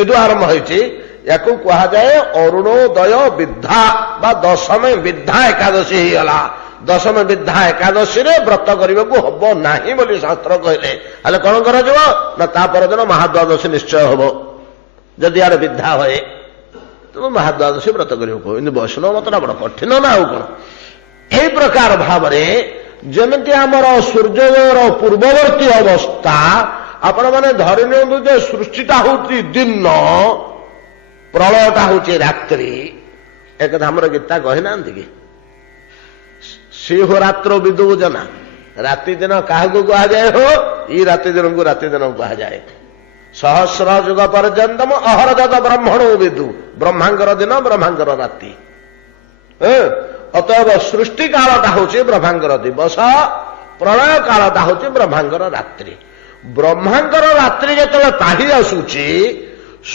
ଏଠୁ ଆରମ୍ଭ ହୋଇଛି। ୟାକୁ କୁହାଯାଏ ଅରୁଣୋଦୟ ବିଦ୍ଧା ବା ଦଶମୀ ବିଦ୍ଧା ଏକାଦଶୀ ହେଇଗଲା। ଦଶମୀ ବିଦ୍ଧା ଏକାଦଶୀରେ ବ୍ରତ କରିବାକୁ ହବ ନାହିଁ ବୋଲି ଶାସ୍ତ୍ର କହିଲେ। ହେଲେ କଣ କରାଯିବ ନା ତା ପରଦିନ ମହାଦ୍ୱାଦଶୀ ନିଶ୍ଚୟ ହବ। ଯଦି ଆର ବିଦ୍ଧା ହୁଏ ତେଣୁ ମହାଦ୍ୱାଦଶୀ ବ୍ରତ କରିବାକୁ ହବ। କିନ୍ତୁ ବୈଷ୍ଣବ ମତଟା ବଡ କଠିନ ନା ଆଉ କଣ। ଏହି ପ୍ରକାର ଭାବରେ ଯେମିତି ଆମର ସୂର୍ଯ୍ୟୋଦୟର ପୂର୍ବବର୍ତ୍ତୀ ଅବସ୍ଥା, ଆପଣମାନେ ଧରି ନିଅନ୍ତୁ ଯେ ସୃଷ୍ଟିଟା ହଉଛି ଦିନ, ପ୍ରଳୟଟା ହଉଛି ରାତ୍ରି। ଏକଥା ଆମର ଗୀତା କହିନାହାନ୍ତି କି ସିଂହରାତ୍ର ବିଦୁଜନା, ରାତି ଦିନ କାହାକୁ କୁହାଯାଏ? ହୋ ଇ ରାତି ଦିନକୁ ରାତି ଦିନ କୁହାଯାଏ। ସହସ୍ର ଯୁଗ ପର୍ଯ୍ୟନ୍ତମ ଅହରଦତ ବ୍ରହ୍ମଣୋ ବିଦୁ, ବ୍ରହ୍ମାଙ୍କର ଦିନ ବ୍ରହ୍ମାଙ୍କର ରାତି। ଅତଏବ ସୃଷ୍ଟି କାଳଟା ହଉଛି ବ୍ରହ୍ମାଙ୍କର ଦିବସ, ପ୍ରଳୟ କାଳଟା ହଉଛି ବ୍ରହ୍ମାଙ୍କର ରାତ୍ରି। ବ୍ରହ୍ମାଙ୍କର ରାତ୍ରି ଯେତେବେଳେ ପାହି ଆସୁଛି,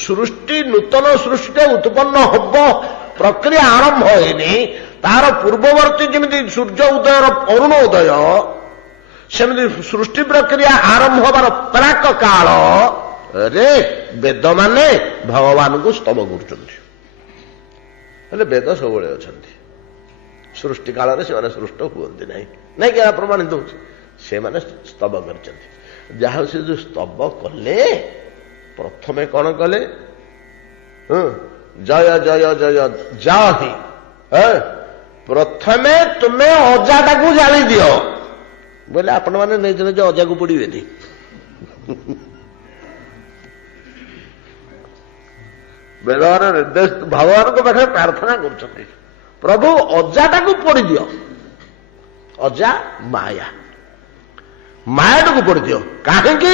ସୃଷ୍ଟି ନୂତନ ସୃଷ୍ଟି ଉତ୍ପନ୍ନ ହବ, ପ୍ରକ୍ରିୟା ଆରମ୍ଭ ହେଇନି, ତାର ପୂର୍ବବର୍ତ୍ତୀ ଯେମିତି ସୂର୍ଯ୍ୟ ଉଦୟର ଅରୁଣୋଦୟ, ସେମିତି ସୃଷ୍ଟି ପ୍ରକ୍ରିୟା ଆରମ୍ଭ ହେବାର ପ୍ରାକ କାଳରେ ବେଦମାନେ ଭଗବାନଙ୍କୁ ସ୍ତବ କରୁଛନ୍ତି। ହେଲେ ବେଦ ସବୁବେଳେ ଅଛନ୍ତି, ସୃଷ୍ଟି କାଳରେ ସେମାନେ ସୃଷ୍ଟ ହୁଅନ୍ତି ନାହିଁ, ନାଇଁ କି ପ୍ରମାଣିତ ହଉଛି। ସେମାନେ ସ୍ତବ କରିଛନ୍ତି। ଯାହା ସେ ଯୋଉ ସ୍ତବ କଲେ, ପ୍ରଥମେ କଣ କଲେ? ଜୟ ଜୟ ଜୟ ଜୟ ହି, ପ୍ରଥମେ ତୁମେ ଅଜାଟାକୁ ଜାଳି ଦିଅ ବୋଇଲେ ଆପଣମାନେ ନିଜ ନିଜ ଅଜାକୁ ପୋଡିବେନି। ବେଦର ନିର୍ଦ୍ଦେଶ ଭଗବାନଙ୍କ ପାଖରେ ପ୍ରାର୍ଥନା କରୁଛନ୍ତି, ପ୍ରଭୁ ଅଜାଟାକୁ ପୋଡ଼ି ଦିଅ। ଅଜା ମାୟା, ମାୟାଟାକୁ ପୋଡ଼ି ଦିଅ। କାହିଁକି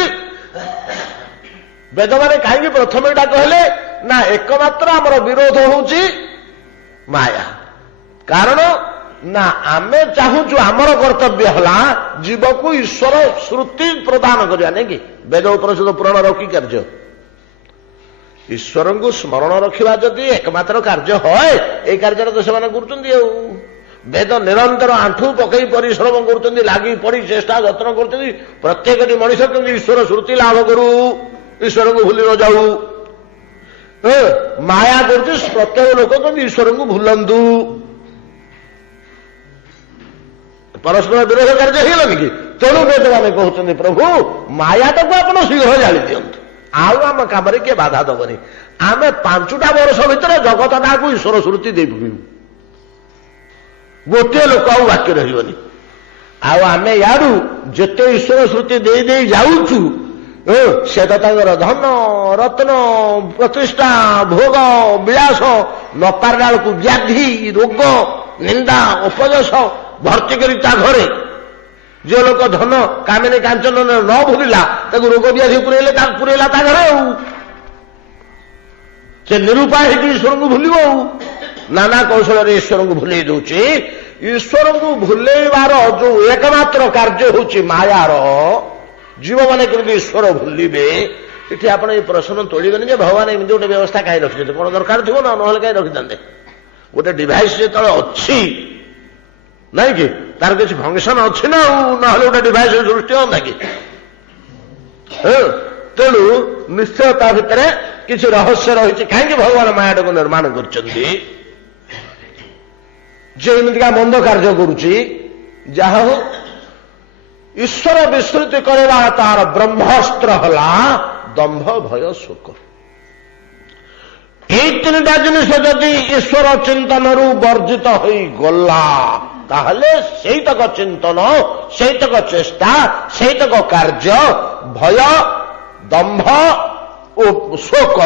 ବେଦମାନେ କାହିଁକି ପ୍ରଥମେ ଏଟା କହିଲେ? ନା ଏକମାତ୍ର ଆମର ବିରୋଧ ହଉଛି ମାୟା। କାରଣ ନା ଆମେ ଚାହୁଁଛୁ, ଆମର କର୍ତ୍ତବ୍ୟ ହେଲା ଜୀବକୁ ଈଶ୍ୱର ଶ୍ରୁତି ପ୍ରଦାନ କରିବା, ନାଇଁ କି? ବେଦ ଉପନିଷଦ ପୁରାଣର କି କାର୍ଯ୍ୟ? ଈଶ୍ୱରଙ୍କୁ ସ୍ମରଣ ରଖିବା ଯଦି ଏକମାତ୍ର କାର୍ଯ୍ୟ হয়, ଏଇ କାର୍ଯ୍ୟଟା ତ ସେମାନେ କରୁଛନ୍ତି। ଆଉ ବେଦ ନିରନ୍ତର ଆଣ୍ଠୁ ପକେଇ ପରିଶ୍ରମ କରୁଛନ୍ତି, ଲାଗି ପଡି ଚେଷ୍ଟା ଯତ୍ନ କରୁଛନ୍ତି, ପ୍ରତ୍ୟେକଟି ମଣିଷ କେମିତି ଈଶ୍ୱର ଶ୍ରୁତି ଲାଭ କରୁ, ଈଶ୍ୱରଙ୍କୁ ଭୁଲି ନ ଯାଉ। ମାୟା କରୁଛି ପ୍ରତ୍ୟେକ ଲୋକ କେମିତି ଈଶ୍ୱରଙ୍କୁ ଭୁଲନ୍ତୁ। ପରସ୍ପର ବିରୋଧ କାର୍ଯ୍ୟ ହେଇଗଲାନି କି? ତେଣୁ ବେଦମାନେ କହୁଛନ୍ତି, ପ୍ରଭୁ ମାୟାଟାକୁ ଆପଣ ଶୀଘ୍ର ଜାଳି ଦିଅନ୍ତୁ, ଆଉ ଆମ କାମରେ କିଏ ବାଧା ଦବନି। ଆମେ 5ଟା ବର୍ଷ ଭିତରେ ଜଗତଟାକୁ ଈଶ୍ୱର ଶ୍ରୁତି ଦେଇ ପକେଇବୁ, ଗୋଟିଏ ଲୋକ ଆଉ ବାକ୍ୟ ରହିବନି। ଆଉ ଆମେ ୟାରୁ ଯେତେ ଈଶ୍ୱର ଶ୍ରୁତି ଦେଇ ଦେଇ ଯାଉଛୁ, ସେ ତ ତାଙ୍କର ଧନ ରତ୍ନ ପ୍ରତିଷ୍ଠା ଭୋଗ ବିଳାସ ନ ପାରିଲା ବେଳକୁ ବ୍ୟାଧି ରୋଗ ନିନ୍ଦା ଅପଯଶ ଭର୍ତ୍ତି କରି ତା ଘରେ। ଯେ ଲୋକ ଧନ କାମିନୀ କାଞ୍ଚନ ନ ଭୁଲିଲା, ତାକୁ ରୋଗ ବ୍ୟାଧି ପୁରେଇଲା ତା ଘରେ। ଆଉ ସେ ନିରୁପାୟ ହେଇକି ଈଶ୍ୱରଙ୍କୁ ଭୁଲିବ। ଆଉ ନାନା କୌଶଳରେ ଈଶ୍ୱରଙ୍କୁ ଭୁଲେଇ ଦଉଛି। ଈଶ୍ୱରଙ୍କୁ ଭୁଲେଇବାର ଯୋଉ ଏକମାତ୍ର କାର୍ଯ୍ୟ ହଉଛି ମାୟାର, ଜୀବମାନେ କେମିତି ଈଶ୍ୱର ଭୁଲିବେ। ଏଠି ଆପଣ ଏଇ ପ୍ରଶ୍ନ ତୋଳିବେନି ଯେ ଭଗବାନ ଏମିତି ଗୋଟେ ବ୍ୟବସ୍ଥା କାହିଁ ରଖିଛନ୍ତି, କଣ ଦରକାର ଥିବ ନା, ନହେଲେ କାହିଁ ରଖିଥାନ୍ତେ? ଗୋଟେ ଡିଭାଇସ୍ ଯେତେବେଳେ ଅଛି, ନାଇଁ କି, ତାର କିଛି ଫଙ୍କସନ ଅଛି ନା, ଆଉ ନହେଲେ ଗୋଟେ ଡିଭାଇସ୍ ସୃଷ୍ଟି ହୁଅନ୍ତା କି? ତେଣୁ ନିଶ୍ଚୟ ତା ଭିତରେ କିଛି ରହସ୍ୟ ରହିଛି। କାହିଁକି ଭଗବାନ ମାୟାଟାକୁ ନିର୍ମାଣ କରିଛନ୍ତି? ଯେ ଏମିତିକା ମନ୍ଦ କାର୍ଯ୍ୟ କରୁଛି, ଯାହା ହଉ ଈଶ୍ୱର ବିସ୍ମୃତି କରିବା ତାର ବ୍ରହ୍ମାସ୍ତ୍ର ହେଲା ଦମ୍ଭ ଭୟ ଶୋକ। এই 3টা ଜିନିଷ ଯଦି ଈଶ୍ୱର ଚିନ୍ତନରୁ ବର୍ଜିତ ହୋଇଗଲା, ତାହେଲେ ସେଇତକ ଚିନ୍ତନ, ସେଇତକ ଚେଷ୍ଟା, ସେଇତକ କାର୍ଯ୍ୟ, ଭୟ ଦମ୍ଭ ଓ ଶୋକ,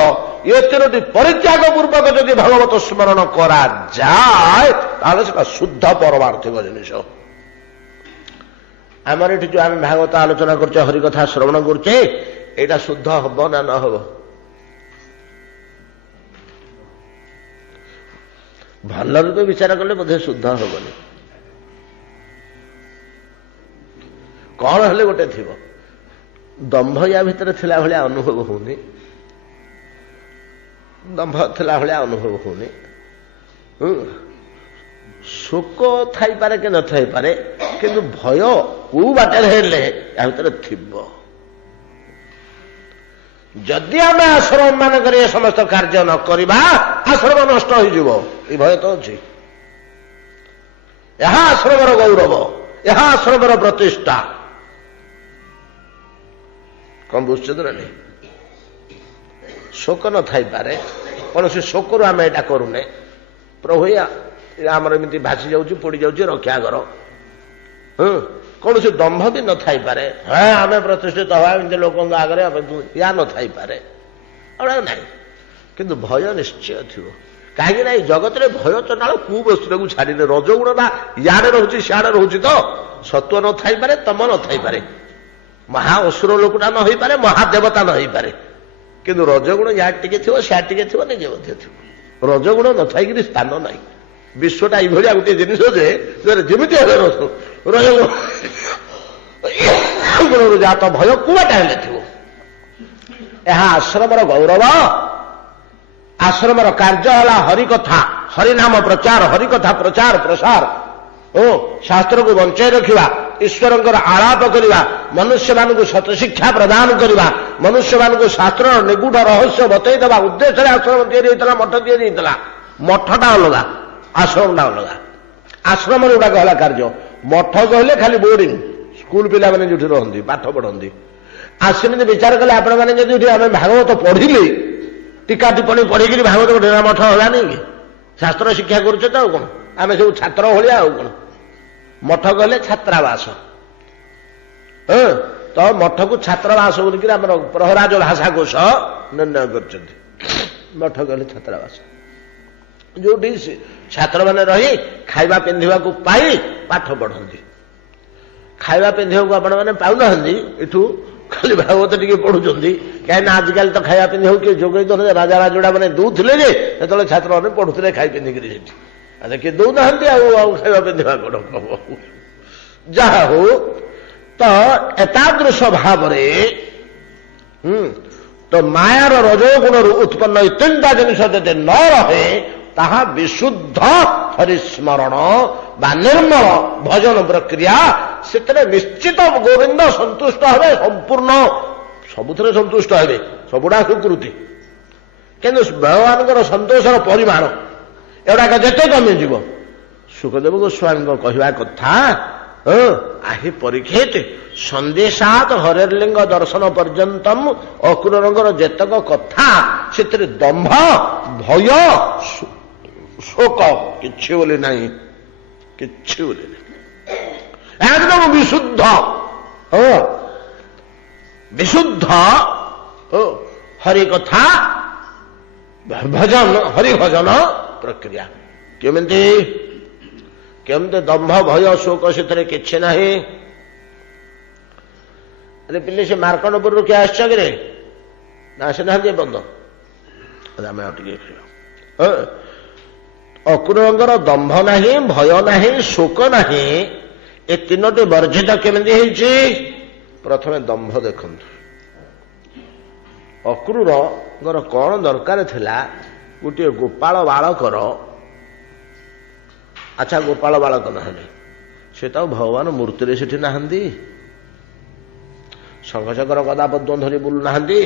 ଏ 3ଟି ପରିତ୍ୟାଗ ପୂର୍ବକ ଯଦି ଭଗବତ ସ୍ମରଣ କରାଯାଏ, ତାହେଲେ ସେଟା ଶୁଦ୍ଧ ପରମାର୍ଥିକ ଜିନିଷ। ଆମର ଏଠି ଯୋଉ ଆମେ ଭାଗବତ ଆଲୋଚନା କରୁଛେ, ହରିକଥା ଶ୍ରବଣ କରୁଛେ, ଏଇଟା ଶୁଦ୍ଧ ହବ ନା ନ ହବ? ଭଲରେ ତ ବିଚାର କଲେ ବୋଧେ ଶୁଦ୍ଧ ହବନି। କଣ ହେଲେ ଗୋଟେ ଥିବ, ଦମ୍ଭ ୟା ଭିତରେ ଥିଲା ଭଳିଆ ଅନୁଭବ ହଉନି, ଦମ୍ଭ ଥିଲା ଭଳିଆ ଅନୁଭବ ହଉନି। ଶୋକ ଥାଇପାରେ କି ନଥାଇପାରେ, କିନ୍ତୁ ଭୟ କୋଉ ବାଟରେ ହେଲେ ୟା ଭିତରେ ଥିବ। ଯଦି ଆମେ ଆଶ୍ରମ ମାନଙ୍କରେ ଏ ସମସ୍ତ କାର୍ଯ୍ୟ ନ କରିବା, ଆଶ୍ରମ ନଷ୍ଟ ହୋଇଯିବ, ଏ ଭୟ ତ ଅଛି। ଏହା ଆଶ୍ରମର ଗୌରବ, ଏହା ଆଶ୍ରମର ପ୍ରତିଷ୍ଠା। କଣ ବୁଝୁଛନ୍ତି ନା ନାହିଁ? ଶୋକ ନଥାଇପାରେ, କୌଣସି ଶୋକରୁ ଆମେ ଏଇଟା କରୁନେ, ପ୍ରଭୁ ଆମର ଏମିତି ଭାସି ଯାଉଛି, ପୋଡ଼ି ଯାଉଛି, ରକ୍ଷା କର। କୌଣସି ଦମ୍ଭ ବି ନଥାଇପାରେ, ହଁ ଆମେ ପ୍ରତିଷ୍ଠିତ ହବା ଏମିତି ଲୋକଙ୍କ ଆଗରେ, ୟା ନଥାଇପାରେ, ନାହିଁ। କିନ୍ତୁ ଭୟ ନିଶ୍ଚୟ ଥିବ। କାହିଁକି ନା ଏଇ ଜଗତରେ ଭୟ ଚଣ୍ଡାଳ କୋଉ ବସ୍ତୁଟାକୁ ଛାଡ଼ିଲେ, ରଜଗୁଣଟା ଇଆଡେ ରହୁଛି ସିଆଡେ ରହୁଛି ତ। ସତ୍ୱ ନଥାଇପାରେ, ତମ ନଥାଇପାରେ, ମହା ଅସୁର ଲୋକଟା ନ ହେଇପାରେ, ମହାଦେବତା ନ ହେଇପାରେ, କିନ୍ତୁ ରଜଗୁଣ ୟାଡେ ଟିକେ ଥିବ, ସିଆଡେ ଟିକେ ଥିବ, ନିଜେ ମଧ୍ୟ ଥିବ। ରଜଗୁଣ ନଥାଇକିରି ସ୍ଥାନ ନାହିଁ। ବିଶ୍ୱଟା ଏଇଭଳିଆ ଗୋଟିଏ ଜିନିଷ ଯେ ଯେମିତି ହେଲେ ରଜଗୁଣରୁ ଜାତ ଭୟ କୁଆଟା ହେଲେ ଥିବ। ଏହା ଆଶ୍ରମର ଗୌରବ। ଆଶ୍ରମର କାର୍ଯ୍ୟ ହେଲା ହରିକଥା, ହରିନାମ ପ୍ରଚାର, ହରିକଥା ପ୍ରଚାର ପ୍ରସାର ଓ ଶାସ୍ତ୍ରକୁ ବଞ୍ଚାଇ ରଖିବା, ଈଶ୍ୱରଙ୍କର ଆଳାପ କରିବା, ମନୁଷ୍ୟମାନଙ୍କୁ ସତଶିକ୍ଷା ପ୍ରଦାନ କରିବା, ମନୁଷ୍ୟମାନଙ୍କୁ ଶାସ୍ତ୍ରର ନିଗୁଢ଼ ରହସ୍ୟ ବତେଇଦେବା ଉଦ୍ଦେଶ୍ୟରେ ଆଶ୍ରମ ତିଆରି ହେଇଥିଲା, ମଠ ତିଆରି ହେଇଥିଲା। ମଠଟା ଅଲଗା, ଆଶ୍ରମଟା ଅଲଗା। ଆଶ୍ରମର ଗୁଡାକ ହେଲା କାର୍ଯ୍ୟ। ମଠ କହିଲେ ଖାଲି ବୋର୍ଡିଂ, ସ୍କୁଲ ପିଲାମାନେ ଯୋଉଠି ରହନ୍ତି, ପାଠ ପଢନ୍ତି। ଆଉ ସେମିତି ବିଚାର କଲେ ଆପଣମାନେ ଯଦି ଆମେ ଭାଗବତ ପଢିଲେ, ଟୀକା ଟିପ୍ପଣୀ ପଢିକିରି ଭାଗବତ ଢେରା ମଠ ହେଲାନି କି? ଶାସ୍ତ୍ର ଶିକ୍ଷା କରୁଛେ ତ, ଆଉ କଣ? ଆମେ ସବୁ ଛାତ୍ର ଭଳିଆ, ଆଉ କଣ? ମଠ କହିଲେ ଛାତ୍ରାବାସ। ତ ମଠକୁ ଛାତ୍ରାବାସ ବୋଲିକିରି ଆମର ପ୍ରହରାଜ ଭାଷାକୋଷ ନିର୍ଣ୍ଣୟ କରିଛନ୍ତି। ମଠ କହିଲେ ଛାତ୍ରାବାସ, ଯୋଉଠି ଛାତ୍ରମାନେ ରହି ଖାଇବା ପିନ୍ଧିବାକୁ ପାଇ ପାଠ ପଢନ୍ତି। ଖାଇବା ପିନ୍ଧିବାକୁ ଆପଣମାନେ ପାଉନାହାନ୍ତି, ଏଠୁ ଖାଲି ଭାଗବତ ଟିକେ ପଢୁଛନ୍ତି। କାହିଁକିନା ଆଜିକାଲି ତ ଖାଇବା ପିନ୍ଧିବାକୁ କିଏ ଯୋଗେଇ ଦଉନାହାନ୍ତି। ରାଜା ରାଜୁଡା ମାନେ ଦଉଥିଲେ ଯେ, ସେତେବେଳେ ଛାତ୍ରମାନେ ପଢୁଥିଲେ ଖାଇ ପିନ୍ଧିକିରି ସେଠି। ଆଚ୍ଛା କିଏ ଦଉନାହାନ୍ତି, ଆଉ ଖାଇବା ପିନ୍ଧିବା କଣ ହବ? ଯାହା ହଉ, ତ ଏତାଦୃଶ ଭାବରେ ତ ମାୟାର ରଜୋଗୁଣରୁ ଉତ୍ପନ୍ନ ଏ ତିନିଟା ଜିନିଷ ଯଦି ନ ରହେ, ତାହା ବିଶୁଦ୍ଧ ହରିସ୍ମରଣ ବା ନିର୍ମଳ ଭଜନ ପ୍ରକ୍ରିୟା। ସେଥିରେ ନିଶ୍ଚିତ ଗୋବିନ୍ଦ ସନ୍ତୁଷ୍ଟ ହେବେ, ସମ୍ପୂର୍ଣ୍ଣ ସବୁଥିରେ ସନ୍ତୁଷ୍ଟ ହେବେ, ସବୁଡ଼ା ସ୍ୱୀକୃତି। କିନ୍ତୁ ଭଗବାନଙ୍କର ସନ୍ତୋଷର ପରିମାଣ ଏଗୁଡ଼ାକ ଯେତେ କମିଯିବ, ସୁଖଦେବ ଗୋସ୍ୱାମୀଙ୍କ କହିବା କଥା, ଆହି ପରୀକ୍ଷିତ ସନ୍ଦେଶାତ ହରେର୍ଲିଙ୍ଗ ଦର୍ଶନ ପର୍ଯ୍ୟନ୍ତମ ଅକ୍ରୂରଙ୍କର ଯେତକ କଥା, ସେଥିରେ ଦମ୍ଭ, ଭୟ, ଶୋକ କିଛି ବୋଲି ନାହିଁ, କିଛି ବୋଲି ନାହିଁ। একদম বিশুদ্ধ, বিশুদ্ধ হরিকথা ভজন, হরিভজন প্রক্রিয়া। କେମିତି କେମିତି ଦମ୍ଭ, ଭୟ, ଶୋକ ସେଥିରେ କିଛି ନାହିଁ। ଆରେ ପିଲେ, ସେ ମାର୍କଣ୍ଡପୁରରୁ କିଏ ଆସିଛ କିରେ? ନା ଆସିନାହାନ୍ତି ବନ୍ଧ? ଆମେ ଆଉ ଟିକେ ଅକ୍ରୂରଙ୍କର ଦମ୍ଭ ନାହିଁ, ଭୟ ନାହିଁ, ଶୋକ ନାହିଁ। ଏ ତିନୋଟି ବର୍ଜିତ କେମିତି ହେଇଛି? ପ୍ରଥମେ ଦମ୍ଭ ଦେଖନ୍ତୁ। ଅକ୍ରୂରଙ୍କର କଣ ଦରକାର ଥିଲା? ଗୋଟିଏ ଗୋପାଳ ବାଳକର, ଆଚ୍ଛା ଗୋପାଳ ବାଳକ ନହେଲେ ସେ ତ ଭଗବାନ ମୂର୍ତ୍ତିରେ ସେଠି ନାହାନ୍ତି, ଶଙ୍ଖଚକ୍ର ଗଦା ପଦ୍ମ ଧରି ବୁଲୁନାହାନ୍ତି,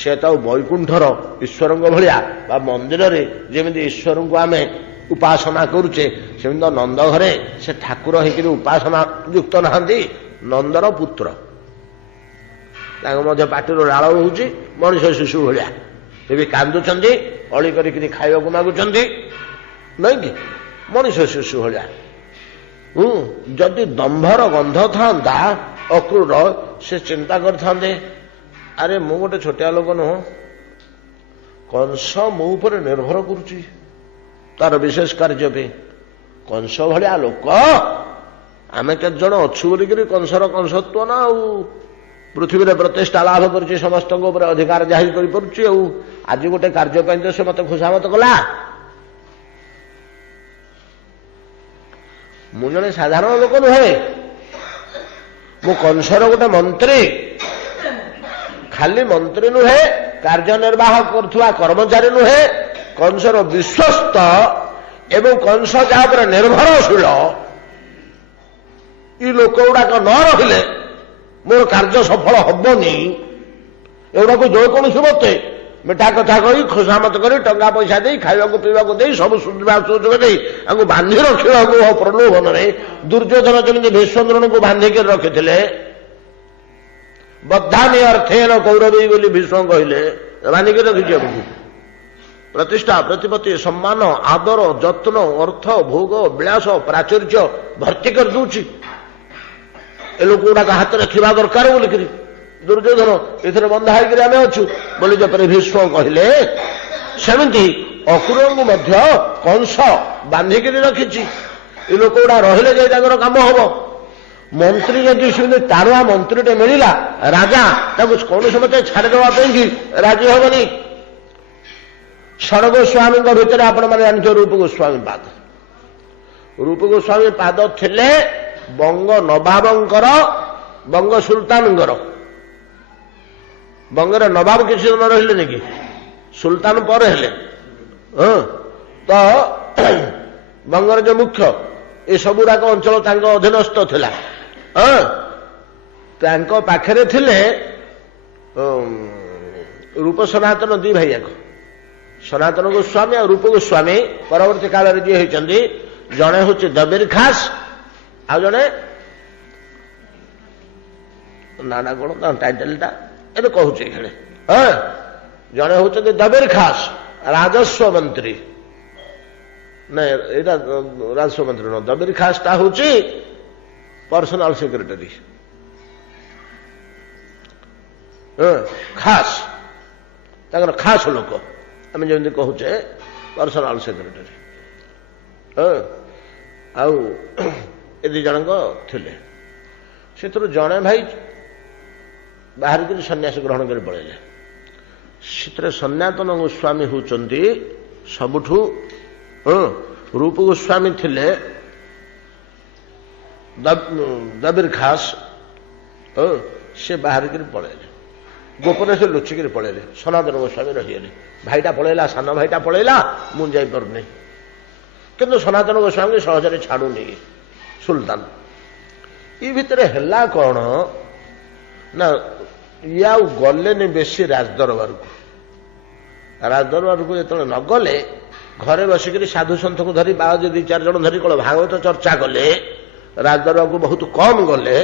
ସେ ତ ବୈକୁଣ୍ଠର ଈଶ୍ୱରଙ୍କ ଭଳିଆ ବା ମନ୍ଦିରରେ ଯେମିତି ଈଶ୍ୱରଙ୍କୁ ଆମେ ଉପାସନା କରୁଛେ, ସେମିତି ନନ୍ଦ ଘରେ ସେ ଠାକୁର ହେଇକିରି ଉପାସନା ଯୁକ୍ତ ନାହାନ୍ତି। ନନ୍ଦର ପୁତ୍ର, ତାଙ୍କ ମଧ୍ୟ ପାଟିରୁ ଲାଳ ରହୁଛି, ମଣିଷ ଶିଶୁ ଭଳିଆ। ସେ ବି କାନ୍ଦୁଛନ୍ତି, ଅଳି କରିକିରି ଖାଇବାକୁ ମାଗୁଛନ୍ତି, ନାଇଁ କି? ମଣିଷ ଶିଶୁ ଭଳିଆ। ଯଦି ଦମ୍ଭର ଗନ୍ଧ ଥାନ୍ତା ଅକ୍ରୂର, ସେ ଚିନ୍ତା କରିଥାନ୍ତେ, ଆରେ ମୁଁ ଗୋଟେ ଛୋଟିଆ ଲୋକ ନୁହଁ, କଂସ ମୋ ଉପରେ ନିର୍ଭର କରୁଛି ତାର ବିଶେଷ କାର୍ଯ୍ୟ ପାଇଁ। କଂସ ଭଳିଆ ଲୋକ ଆମେ କେତେ ଜଣ ଅଛୁ ବୋଲିକିରି କଂସର କଂସତ୍ୱ ନା, ଆଉ ପୃଥିବୀରେ ପ୍ରତିଷ୍ଠା ଲାଭ କରୁଛି, ସମସ୍ତଙ୍କ ଉପରେ ଅଧିକାର ଜାହିର କରିପାରୁଛି। ଆଉ ଆଜି ଗୋଟେ କାର୍ଯ୍ୟ ପାଇଁ ତ ସେ ମତେ ଖୁସାମତ କଲା। ମୁଁ ଜଣେ ସାଧାରଣ ଲୋକ ନୁହେଁ, ମୁଁ କଂସର ଗୋଟେ ମନ୍ତ୍ରୀ। ଖାଲି ମନ୍ତ୍ରୀ ନୁହେଁ, କାର୍ଯ୍ୟନିର୍ବାହ କରୁଥିବା କର୍ମଚାରୀ ନୁହେଁ, କଂସର ବିଶ୍ୱସ୍ତ ଏବଂ କଂସ ଯାହା ଉପରେ ନିର୍ଭରଶୀଳ। ଏ ଲୋକ ଗୁଡାକ ନ ରହିଲେ ମୋର କାର୍ଯ୍ୟ ସଫଳ ହବନି। ଏଗୁଡାକୁ ଯେକୌଣସି ମତେ ମିଠା କଥା କହି ଖୁସାମତ କରି ଟଙ୍କା ପଇସା ଦେଇ ଖାଇବାକୁ ପିଇବାକୁ ଦେଇ ସବୁ ସୁବିଧା ସୁଯୋଗ ଦେଇ ତାଙ୍କୁ ବାନ୍ଧି ରଖିବାକୁ ପ୍ରଲୋଭନରେ ଦୁର୍ଯ୍ୟୋଧନ ଯେମିତି ଭୀଷ୍ମଦ୍ରୋଣଙ୍କୁ ବାନ୍ଧିକି ରଖିଥିଲେ, ବଦ୍ଧାନି ଅର୍ଥେନ କୌରବୀ ବୋଲି ଭୀଷ୍ମ କହିଲେ, ବାନ୍ଧିକି ରଖିଛି ଆମକୁ। ପ୍ରତିଷ୍ଠା, ପ୍ରତିପତ୍ତି, ସମ୍ମାନ, ଆଦର, ଯତ୍ନ, ଅର୍ଥ, ଭୋଗ, ବିଳାସ, ପ୍ରାଚୁର୍ଯ୍ୟ ଭର୍ତ୍ତି କରିଦଉଛି। ଏ ଲୋକ ଗୁଡାକ ହାତରେ ଥିବା ଦରକାର ବୋଲିକିରି ଦୁର୍ଯ୍ୟୋଧନ ଏଥିରେ ବନ୍ଧା ହେଇକିରି ଆମେ ଅଛୁ ବୋଲି ଯେପରି ଭୀଷ୍ମ କହିଲେ, ସେମିତି ଅକ୍ରୁରଙ୍କୁ ମଧ୍ୟ କଂସ ବାନ୍ଧିକିରି ରଖିଛି। ଏ ଲୋକ ଗୁଡା ରହିଲେ ଯାଇ ତାଙ୍କର କାମ ହବ। ମନ୍ତ୍ରୀ ଯଦି ସେମିତି ଟାଣୁଆ ମନ୍ତ୍ରୀଟେ ମିଳିଲା, ରାଜା ତାକୁ କୌଣସି ମତେ ଛାଡ଼ିଦେବା ପାଇଁ କି ରାଜି ହବନି। ଷଡ଼ ଗୋସ୍ୱାମୀଙ୍କ ଭିତରେ ଆପଣମାନେ ଜାଣିଥିବେ ରୂପ ଗୋସ୍ୱାମୀ ପାଦ। ରୂପ ଗୋସ୍ୱାମୀ ପାଦ ଥିଲେ ବଙ୍ଗ ନବାବଙ୍କର, ବଙ୍ଗ ସୁଲତାନଙ୍କର। ବଙ୍ଗରେ ନବାବ କିଛି ଦିନ ରହିଲେନି କି, ସୁଲତାନ ପରେ ହେଲେ। ତ ବଙ୍ଗର ଯେ ମୁଖ୍ୟ, ଏ ସବୁଗୁଡାକ ଅଞ୍ଚଳ ତାଙ୍କ ଅଧୀନସ୍ଥ ଥିଲା। ତାଙ୍କ ପାଖରେ ଥିଲେ ରୂପ ସନାତନ ଦି ଭାଇ ଯାକ, ସନାତନ ଗୋସ୍ୱାମୀ ଆଉ ରୂପ ଗୋସ୍ୱାମୀ। ପରବର୍ତ୍ତୀ କାଳରେ ଯିଏ ହେଇଛନ୍ତି, ଜଣେ ହଉଛି ଦବିର ଖାସ, ଆଉ ଜଣେ ନା କଣ ତା ଟାଇଟେଲଟା ଏବେ କହୁଛି ଏখানে। ଜଣେ ହଉଛନ୍ତି ଦବିର ଖାସ, ରାଜସ୍ୱ ମନ୍ତ୍ରୀ। ନାଇଁ, ଏଇଟା ରାଜସ୍ୱ ମନ୍ତ୍ରୀ ନୁହଁ, ଦବିର ଖାସଟା ହଉଛି ପର୍ସନାଲ ସେକ୍ରେଟାରୀ। ଖାସ, ତାଙ୍କର ଖାସ ଲୋକ, ଆମେ ଯେମିତି କହୁଛେ ପର୍ସନାଲ ସେକ୍ରେଟାରୀ। ଆଉ ଏ ଦି ଜଣଙ୍କ ଥିଲେ। ସେଥିରୁ ଜଣେ ଭାଇ ବାହାରିକରି ସନ୍ନ୍ୟାସ ଗ୍ରହଣ କରି ପଳେଇଲେ। ସେଥିରେ ସନାତନ ଗୋସ୍ୱାମୀ ହେଉଛନ୍ତି ସବୁଠୁ। ରୂପ ଗୋସ୍ୱାମୀ ଥିଲେ ଦବିର ଖାସ, ସେ ବାହାରିକରି ପଳେଇଲେ। ଗୋପନେ ସେ ଲୁଚିକିରି ପଳେଇଲେ। ସନାତନ ଗୋସ୍ୱାମୀ ରହିଗଲେ। ଭାଇଟା ପଳେଇଲା, ସାନ ଭାଇଟା ପଳେଇଲା, ମୁଁ ଯାଇପାରୁନି। କିନ୍ତୁ ସନାତନ ଗୋସ୍ୱାମୀ ସହଜରେ ଛାଡୁନି ସୁଲତାନ। ଏ ଭିତରେ ହେଲା କଣ ନା, ଇଏ ଆଉ ଗଲେନି ବେଶୀ ରାଜଦରବାରକୁ। ରାଜଦରବାରକୁ ଯେତେବେଳେ ନ ଗଲେ, ଘରେ ବସିକରି ସାଧୁ ସନ୍ଥକୁ ଧରି ବାବାଜୀ ଦି ଚାରି ଜଣ ଧରି କଣ ଭାଗବତ ଚର୍ଚ୍ଚା କଲେ। ରାଜଦରବାରକୁ ବହୁତ କମ୍ ଗଲେ।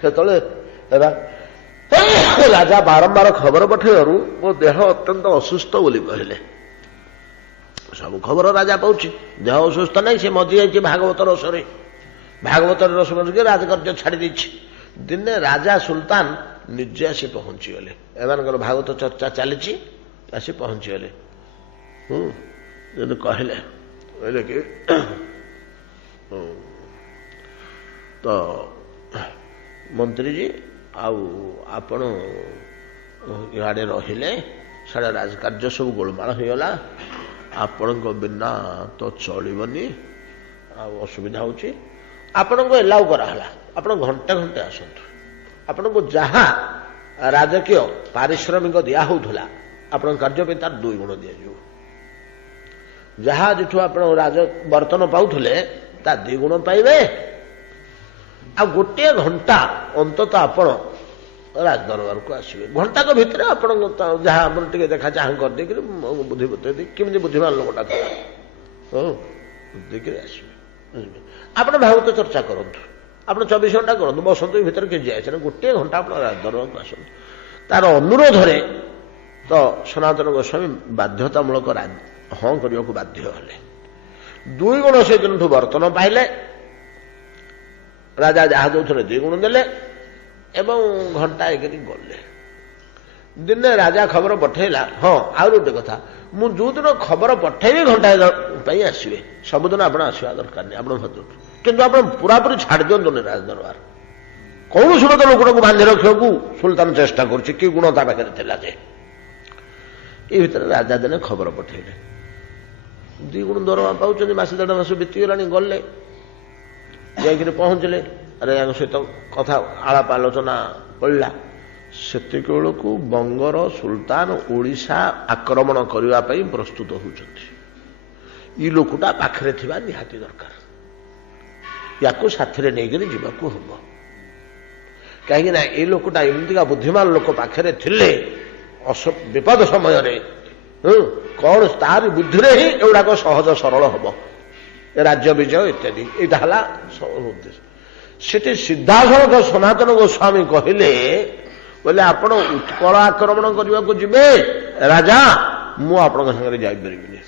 ସେତେବେଳେ ରାଜା ବାରମ୍ବାର ଖବର ପଠେଇବାରୁ ମୋ ଦେହ ଅତ୍ୟନ୍ତ ଅସୁସ୍ଥ ବୋଲି କହିଲେ। ସବୁ ଖବର ରାଜା ପାଉଛି, ଦେହ ଅସୁସ୍ଥ ନାହିଁ, ସେ ମଜି ଯାଇଛି ଭାଗବତ ରସରେ। ଭାଗବତର ରସ ମଜିକି ରାଜକାର୍ଯ୍ୟ ଛାଡ଼ି ଦେଇଛି। ଦିନେ ରାଜା ସୁଲତାନ ନିଜେ ଆସି ପହଞ୍ଚିଗଲେ। ଏମାନଙ୍କର ଭାଗବତ ଚର୍ଚ୍ଚା ଚାଲିଛି, ଆସି ପହଞ୍ଚିଗଲେ। ଯଦି କହିଲେ କି ତ ମନ୍ତ୍ରୀଜୀ, ଆଉ ଆପଣ ଇଆଡ଼େ ରହିଲେ, ସାରା ରାଜକାର୍ଯ୍ୟ ସବୁ ଗୋଳମାଳ ହେଇଗଲା, ଆପଣଙ୍କ ବିନା ତ ଚଳିବନି, ଆଉ ଅସୁବିଧା ହେଉଛି। ଆପଣଙ୍କୁ ଏଲାଉ କରାହେଲା, ଆପଣ ଘଣ୍ଟେ ଘଣ୍ଟେ ଆସନ୍ତୁ। ଆପଣଙ୍କୁ ଯାହା ରାଜକୀୟ ପାରିଶ୍ରମିକ ଦିଆ ହେଉଥିଲା, ଆପଣଙ୍କ କାର୍ଯ୍ୟ ପାଇଁ ତାର 2 ଗୁଣ ଦିଆଯିବ। ଯାହା ଯେଠୁ ଆପଣ ରାଜ ବର୍ତ୍ତନ ପାଉଥିଲେ, ତା 2 ଗୁଣ ପାଇବେ। ଆଉ ଗୋଟିଏ ଘଣ୍ଟା ଅନ୍ତତଃ ଆପଣ ରାଜଦରବାରକୁ ଆସିବେ। ଘଣ୍ଟାକ ଭିତରେ ଆପଣଙ୍କ ଯାହା ଆମର ଟିକେ ଦେଖା ଚାହାଁ କରିଦେଇକିରି ବୁଦ୍ଧି ବତେଇ ଦେଇ, କେମିତି ବୁଦ୍ଧିମାନ ଲୋକଟା ଥିଲା, ଦେଇକିରି ଆସିବେ। ଆପଣ ଭାଗବତ ଚର୍ଚ୍ଚା କରନ୍ତୁ, ଆପଣ 24 ଘଣ୍ଟା କରନ୍ତୁ, ବସନ୍ତୁ। ଏ ଭିତରେ କିଛି ଯାଇଛନ୍ତି, ଗୋଟିଏ ଘଣ୍ଟା ଆପଣ ରାଜଦରବାରକୁ ଆସନ୍ତୁ। ତାର ଅନୁରୋଧରେ ତ ସନାତନ ଗୋସ୍ୱାମୀ ବାଧ୍ୟତାମୂଳକ ହଁ କରିବାକୁ ବାଧ୍ୟ ହେଲେ। 2 ଗୁଣ ସେ ଦିନଠୁ ବର୍ତ୍ତନ ପାଇଲେ। ରାଜା ଯାହା ଦଉଥିଲେ 2 ଗୁଣ ଦେଲେ ଏବଂ ଘଣ୍ଟା ଏକରି ଗଲେ। ଦିନେ ରାଜା ଖବର ପଠେଇଲା, ହଁ ଆଉ ଗୋଟେ କଥା, ମୁଁ ଯୋଉଦିନ ଖବର ପଠେଇବି ଘଣ୍ଟାଏ ପାଇଁ ଆସିବେ, ସବୁଦିନ ଆପଣ ଆସିବା ଦରକାର ନାହିଁ, ଆପଣ ଭଦ୍ରଠୁ। କିନ୍ତୁ ଆପଣ ପୁରାପୁରି ଛାଡ଼ି ଦିଅନ୍ତୁନି ରାଜଦରବାର। କୌଣସି ମତେ ଲୋକଟାକୁ ବାନ୍ଧି ରଖିବାକୁ ସୁଲତାନ ଚେଷ୍ଟା କରୁଛି। କି ଗୁଣ ତା ପାଖରେ ଥିଲା ଯେ ଏ ଭିତରେ ରାଜା ଦିନେ ଖବର ପଠେଇଲେ, 2 ଗୁଣ ଦରମା ପାଉଛନ୍ତି, ମାସେ 1.5 ମାସ ବିତିଗଲାଣି, ଗଲେ ଯାଇକିରି ପହଞ୍ଚିଲେ, ଆରେ ୟାଙ୍କ ସହିତ କଥା ଆଳାପ ଆଲୋଚନା ପଡ଼ିଲା। ସେତିକିବେଳକୁ ବଙ୍ଗର ସୁଲତାନ ଓଡ଼ିଶା ଆକ୍ରମଣ କରିବା ପାଇଁ ପ୍ରସ୍ତୁତ ହେଉଛନ୍ତି। ଇ ଲୋକଟା ପାଖରେ ଥିବା ନିହାତି ଦରକାର, ୟାକୁ ସାଥିରେ ନେଇକରି ଯିବାକୁ ହବ। କାହିଁକି ନା ଏ ଲୋକଟା ଏମିତିକା ବୁଦ୍ଧିମାନ ଲୋକ ପାଖରେ ଥିଲେ ବିପଦ ସମୟରେ କଣ ତାରି ବୁଦ୍ଧିରେ ହିଁ ଏଗୁଡାକ ସହଜ ସରଳ ହବ, ରାଜ୍ୟ ବିଜୟ ଇତ୍ୟାଦି। ଏଇଟା ହେଲା ଉଦ୍ଦେଶ୍ୟ। ସେଠି ସିଧାସଳଖ ସନାତନ ଗୋସ୍ୱାମୀ କହିଲେ, ଆପଣ ଉତ୍କଳ ଆକ୍ରମଣ କରିବାକୁ ଯିବେ ରାଜା, ମୁଁ ଆପଣଙ୍କ ସାଙ୍ଗରେ ଯାଇପାରିବିନି।